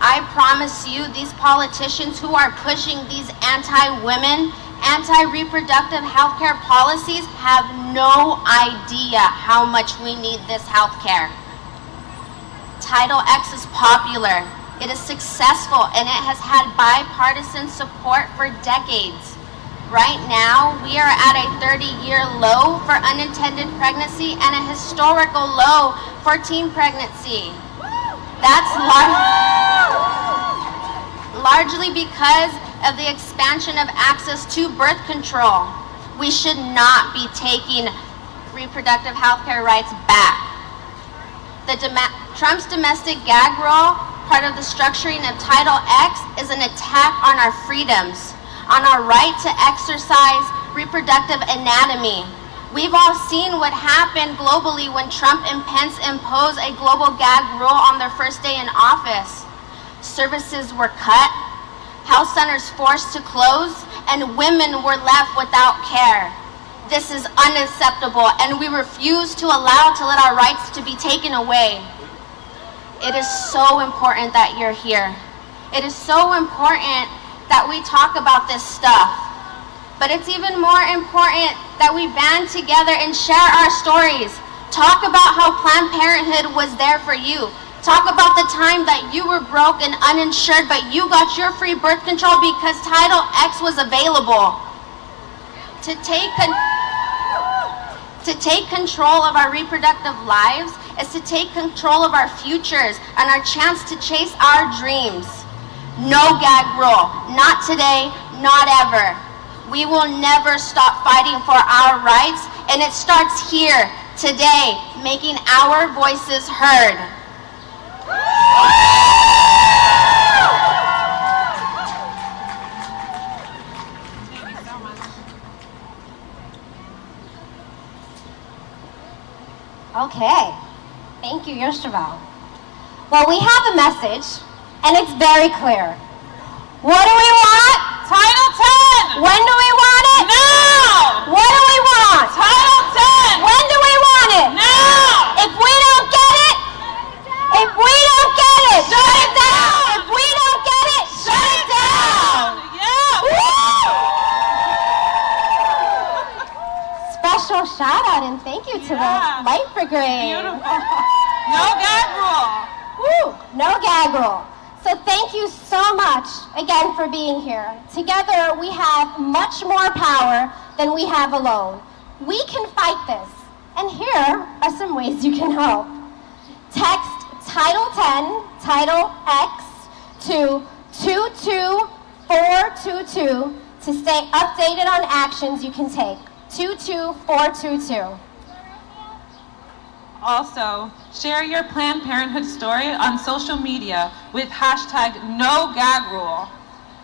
I promise you, these politicians who are pushing these anti-women, anti-reproductive health care policies have no idea how much we need this health care. Title X is popular, it is successful, and it has had bipartisan support for decades. Right now, we are at a 30-year low for unintended pregnancy and a historical low for teen pregnancy. That's largely because of the expansion of access to birth control. We should not be taking reproductive health care rights back. Trump's domestic gag rule, part of the structuring of Title X, is an attack on our freedoms, on our right to exercise reproductive anatomy. We've all seen what happened globally when Trump and Pence imposed a global gag rule on their first day in office. Services were cut, health centers forced to close, and women were left without care. This is unacceptable, and we refuse to let our rights to be taken away. It is so important that you're here. It is so important that we talk about this stuff. But it's even more important that we band together and share our stories. Talk about how Planned Parenthood was there for you. Talk about the time that you were broke and uninsured, but you got your free birth control because Title X was available. To take control of our reproductive lives is to take control of our futures and our chance to chase our dreams. No gag rule. Not today, not ever. We will never stop fighting for our rights, and it starts here, today, making our voices heard. Okay, thank you, Yoshua. Well, we have a message, and it's very clear. What do we want? Title 10! When do we want it? Now! What do we want? Title 10! When do we want it? Now! If we don't get it, shut it down! If we don't get it, shut it down! Yeah! Special shout out and thank you to the Light Brigade. Beautiful. No gag rule. Woo, no gag rule. So thank you so much again for being here. Together we have much more power than we have alone. We can fight this. And here are some ways you can help. Text Title 10, Title X to 22422 to stay updated on actions you can take. 22422. Also, share your Planned Parenthood story on social media with hashtag #NoGagRule.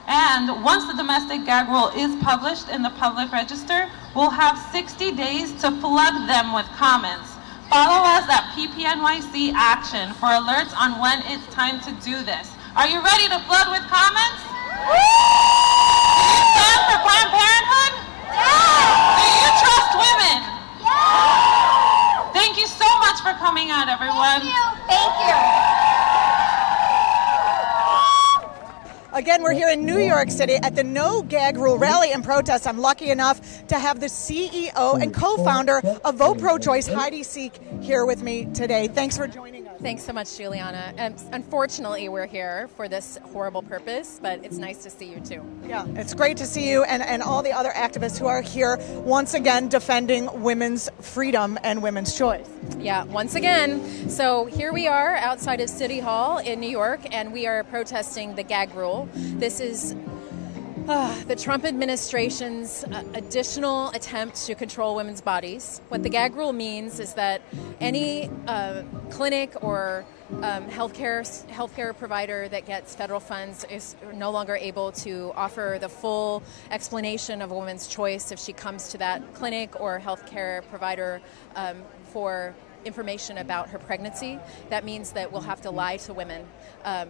And once the domestic gag rule is published in the public register, we'll have 60 days to flood them with comments. Follow us at PPNYC Action for alerts on when it's time to do this. Are you ready to flood with comments? Do you stand for Planned Parenthood? Yes! Do you trust women? Yes! Thank you so York City at the No Gag Rule rally and protest. I'm lucky enough to have the CEO and co-founder of Vote Pro-Choice, Heidi Seek, here with me today. Thanks for joining us. Thanks so much, Juliana. Unfortunately, we're here for this horrible purpose, but it's nice to see you too. Yeah, it's great to see you and all the other activists who are here once again defending women's freedom and women's choice. Yeah, once again. So here we are outside of City Hall in New York, and we are protesting the gag rule. This is the Trump administration's additional attempt to control women's bodies. What the gag rule means is that any clinic or healthcare provider that gets federal funds is no longer able to offer the full explanation of a woman's choice if she comes to that clinic or healthcare provider for information about her pregnancy. That means that we'll have to lie to women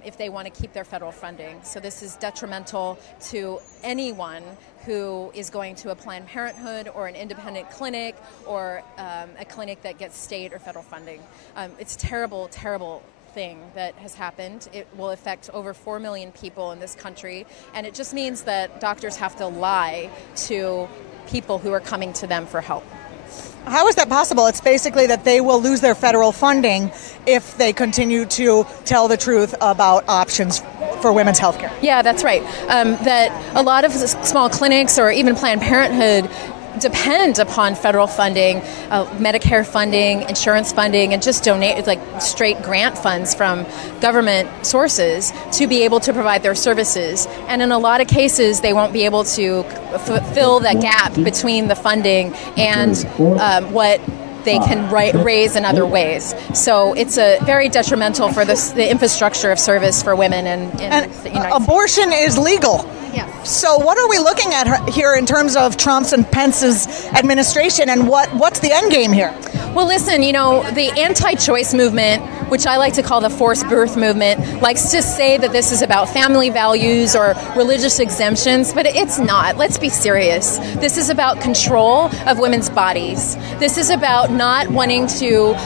if they want to keep their federal funding. So this is detrimental to anyone who is going to a Planned Parenthood or an independent clinic or a clinic that gets state or federal funding. It's a terrible, terrible thing that has happened. It will affect over 4 million people in this country, and it just means that doctors have to lie to people who are coming to them for help. How is that possible? It's basically that they will lose their federal funding if they continue to tell the truth about options for women's health care. Yeah, that's right. That a lot of small clinics or even Planned Parenthood depend upon federal funding, Medicare funding, insurance funding, and just donate like straight grant funds from government sources to be able to provide their services. And in a lot of cases, they won't be able to fill that gap between the funding and what they can raise in other ways. So it's a very detrimental for the infrastructure of service for women in the United States. Abortion is legal. Yes. So what are we looking at here in terms of Trump's and Pence's administration, and what's the end game here? Well, listen, the anti-choice movement, which I like to call the forced birth movement, likes to say that this is about family values or religious exemptions, but it's not. Let's be serious. This is about control of women's bodies. This is about not wanting to...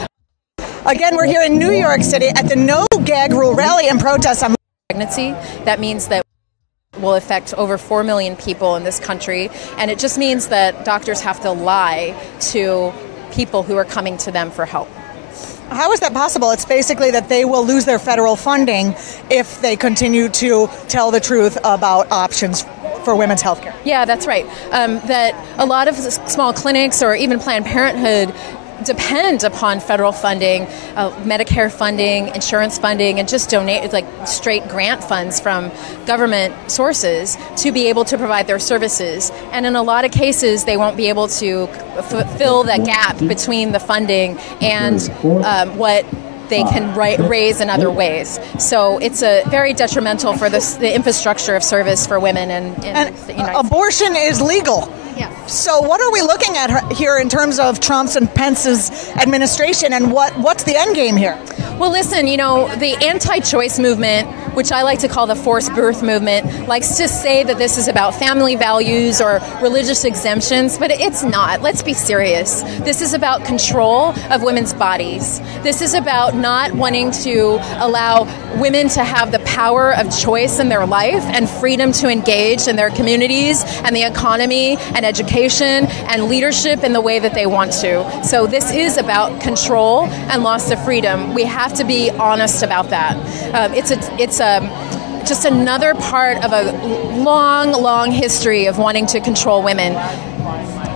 Again, we're here in New York City at the No Gag Rule rally and protest. Pregnancy. That means that will affect over 4 million people in this country, and it just means that doctors have to lie to people who are coming to them for help. How is that possible? It's basically that they will lose their federal funding if they continue to tell the truth about options for women's health care. Yeah, that's right. That a lot of small clinics or even Planned Parenthood depend upon federal funding, Medicare funding, insurance funding, and just donate like straight grant funds from government sources to be able to provide their services. And in a lot of cases, they won't be able to fill that gap between the funding and what they can raise in other ways. So it's a very detrimental for the infrastructure of service for women in the United States. Abortion is legal. Yes. So what are we looking at here in terms of Trump's and Pence's administration, and what's the end game here? Well, listen, the anti-choice movement, which I like to call the forced birth movement, likes to say that this is about family values or religious exemptions, but it's not. Let's be serious. This is about control of women's bodies. This is about not wanting to allow women to have the power of choice in their life and freedom to engage in their communities and the economy and education and leadership in the way that they want to. So this is about control and loss of freedom. We have to be honest about that. It's just another part of a long, long history of wanting to control women.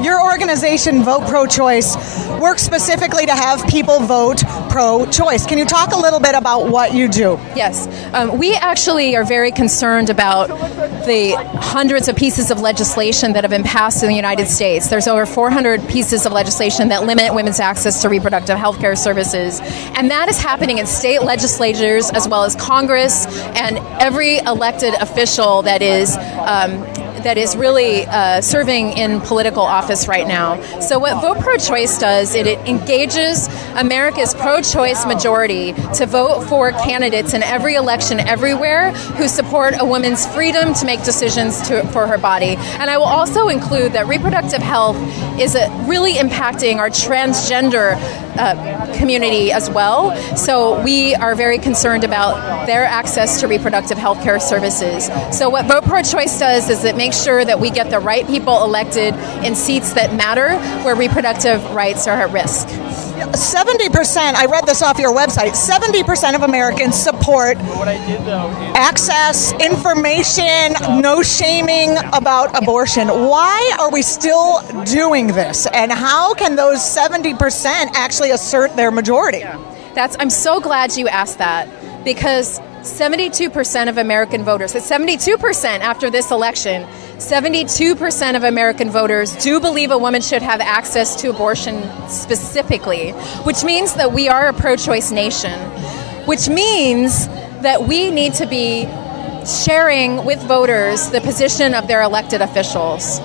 Your organization, Vote Pro-Choice, works specifically to have people vote pro-choice. Can you talk a little bit about what you do? Yes. We actually are very concerned about the hundreds of pieces of legislation that have been passed in the United States. There's over 400 pieces of legislation that limit women's access to reproductive health care services. And that is happening in state legislatures as well as Congress and every elected official that is really serving in political office right now. So what Vote Pro-Choice does, it engages America's pro-choice majority to vote for candidates in every election everywhere who support a woman's freedom to make decisions for her body. And I will also include that reproductive health is really impacting our transgender community as well. So we are very concerned about their access to reproductive health care services. So what Vote Pro-Choice does is it makes sure that we get the right people elected in seats that matter, where reproductive rights are at risk. 70%, I read this off your website, 70% of Americans support access, information, no shaming about abortion. Why are we still doing this? And how can those 70% actually assert their majority? I'm so glad you asked that, because 72% of American voters, 72% after this election, 72% of American voters do believe a woman should have access to abortion specifically, which means that we are a pro-choice nation, which means that we need to be sharing with voters the position of their elected officials.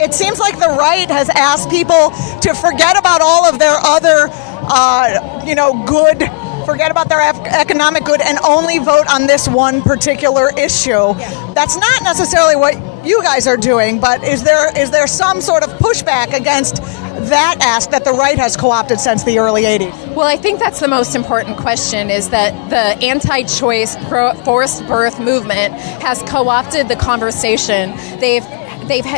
It seems like the right has asked people to forget about all of their other, good, forget about their economic good, and only vote on this one particular issue. That's not necessarily what you guys are doing, but is there some sort of pushback against that ask that the right has co-opted since the early 80s? Well, I think that's the most important question, is that the anti-choice forced birth movement has co-opted the conversation. They've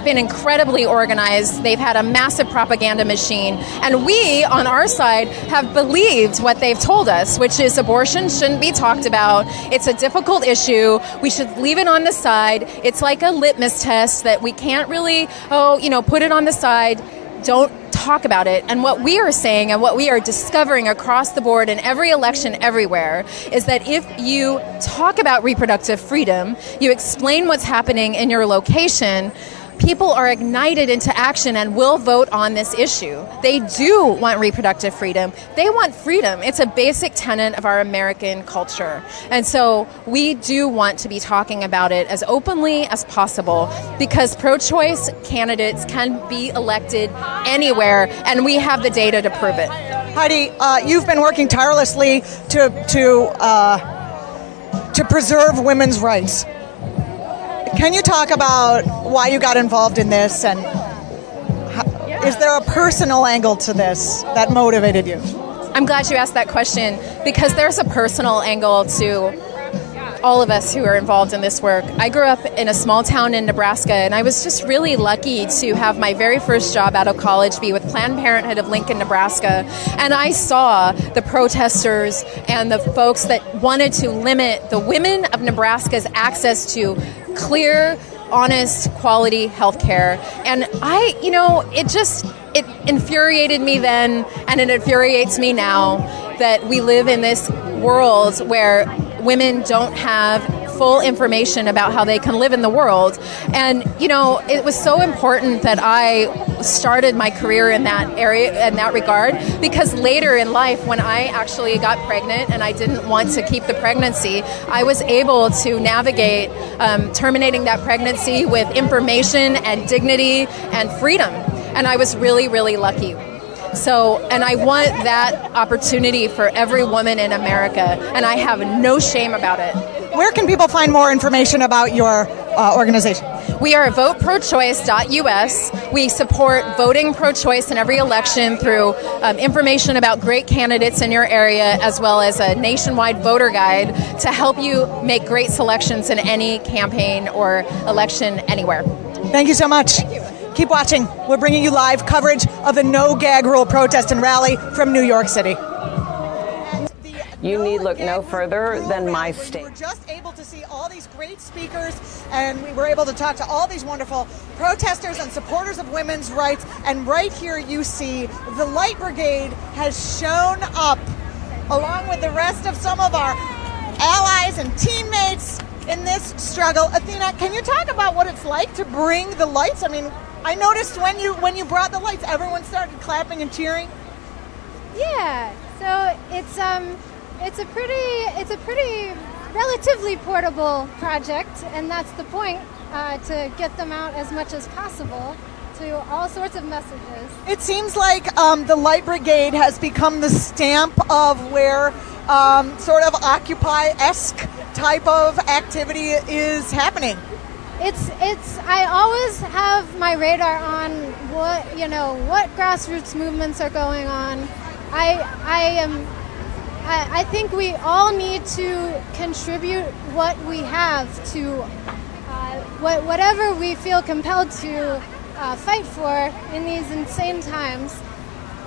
been incredibly organized. They've had a massive propaganda machine. And we, on our side, have believed what they've told us, which is abortion shouldn't be talked about. It's a difficult issue. We should leave it on the side. It's like a litmus test that we can't really, put it on the side. Don't talk about it. And what we are saying and what we are discovering across the board in every election everywhere is that if you talk about reproductive freedom, you explain what's happening in your location, people are ignited into action and will vote on this issue. They do want reproductive freedom. They want freedom. It's a basic tenet of our American culture. And so we do want to be talking about it as openly as possible, because pro-choice candidates can be elected anywhere, and we have the data to prove it. Heidi, you've been working tirelessly to preserve women's rights. Can you talk about why you got involved in this, and is there a personal angle to this that motivated you? I'm glad you asked that question, because there's a personal angle to all of us who are involved in this work. I grew up in a small town in Nebraska, and I was just really lucky to have my very first job out of college be with Planned Parenthood of Lincoln, Nebraska. And I saw the protesters and the folks that wanted to limit the women of Nebraska's access to clear, honest, quality health care. And it infuriated me then, and it infuriates me now that we live in this world where women don't have full information about how they can live in the world. And, it was so important that I started my career in that area, in that regard, because later in life, when I actually got pregnant and I didn't want to keep the pregnancy, I was able to navigate terminating that pregnancy with information and dignity and freedom. And I was really, really lucky. So, and I want that opportunity for every woman in America, and I have no shame about it. Where can people find more information about your organization? We are at voteprochoice.us. We support voting pro-choice in every election through information about great candidates in your area, as well as a nationwide voter guide to help you make great selections in any campaign or election anywhere. Thank you so much. Thank you. Keep watching. We're bringing you live coverage of the No Gag Rule protest and rally from New York City. You need look no further than my state. We were just able to see all these great speakers, and we were able to talk to all these wonderful protesters and supporters of women's rights. And right here you see the Light Brigade has shown up, along with the rest of some of our allies and teammates in this struggle. Athena, can you talk about what it's like to bring the lights? I mean, I noticed when you brought the lights, everyone started clapping and cheering. Yeah, so it's a pretty relatively portable project, and that's the point, to get them out as much as possible to all sorts of messages. It seems like the Light Brigade has become the stamp of where sort of Occupy-esque type of activity is happening. I always have my radar on what grassroots movements are going on, I think we all need to contribute what we have to whatever we feel compelled to fight for in these insane times.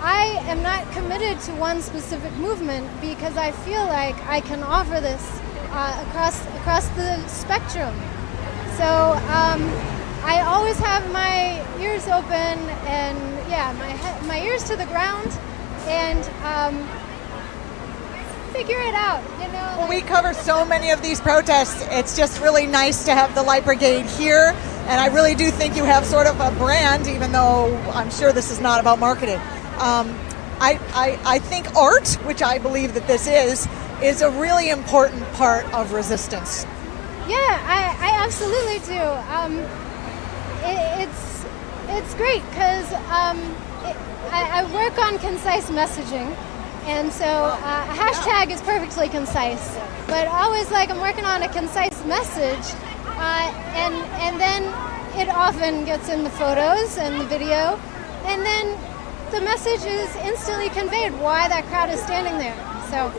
I am not committed to one specific movement because I feel like I can offer this across the spectrum. So I always have my ears open and my ears to the ground and figure it out, you know. Well, we cover so many of these protests. It's just really nice to have the Light Brigade here, and I really do think you have sort of a brand, even though I'm sure this is not about marketing. I think art, which I believe that this is a really important part of resistance. Yeah, I absolutely do. It's great because I work on concise messaging, and so a hashtag is perfectly concise. But always, like, I'm working on a concise message, and then it often gets in the photos and the video, and then the message is instantly conveyed why that crowd is standing there. So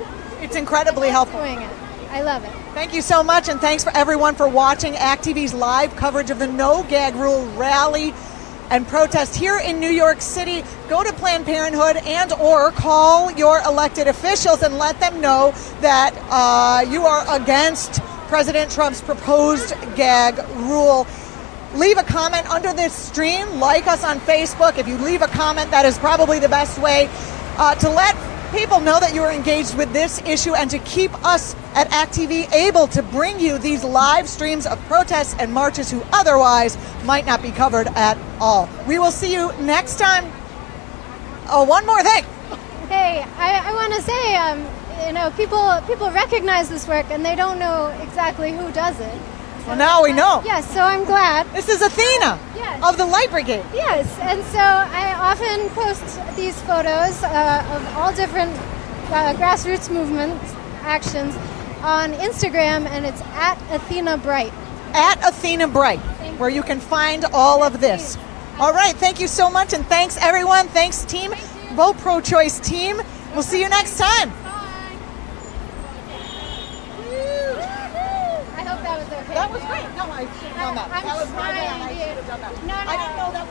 it's incredibly helpful. Doing it. I love it. Thank you so much, and thanks for everyone for watching ACT TV's live coverage of the No Gag Rule rally and protest here in New York City. Go to Planned Parenthood and or call your elected officials and let them know that you are against President Trump's proposed gag rule. Leave a comment under this stream. Like us on Facebook. If you leave a comment, that is probably the best way to let people know that you are engaged with this issue and to keep us at ACT TV able to bring you these live streams of protests and marches who otherwise might not be covered at all. We will see you next time. Oh, one more thing. Hey, I want to say, you know, people recognize this work and they don't know exactly who does it. Well, now we know. Yes, so I'm glad. This is Athena of the Light Brigade. Yes, and so I often post these photos of all different grassroots movements, actions on Instagram, and it's at Athena Bright. At Athena Bright, where you can find all of this. All right, thank you so much, and thanks everyone. Thanks team, Vote Pro-Choice team. We'll see you next time. I hope that was okay. That was great. No, I should have done that. That was my bad. I should have done that. I didn't know that.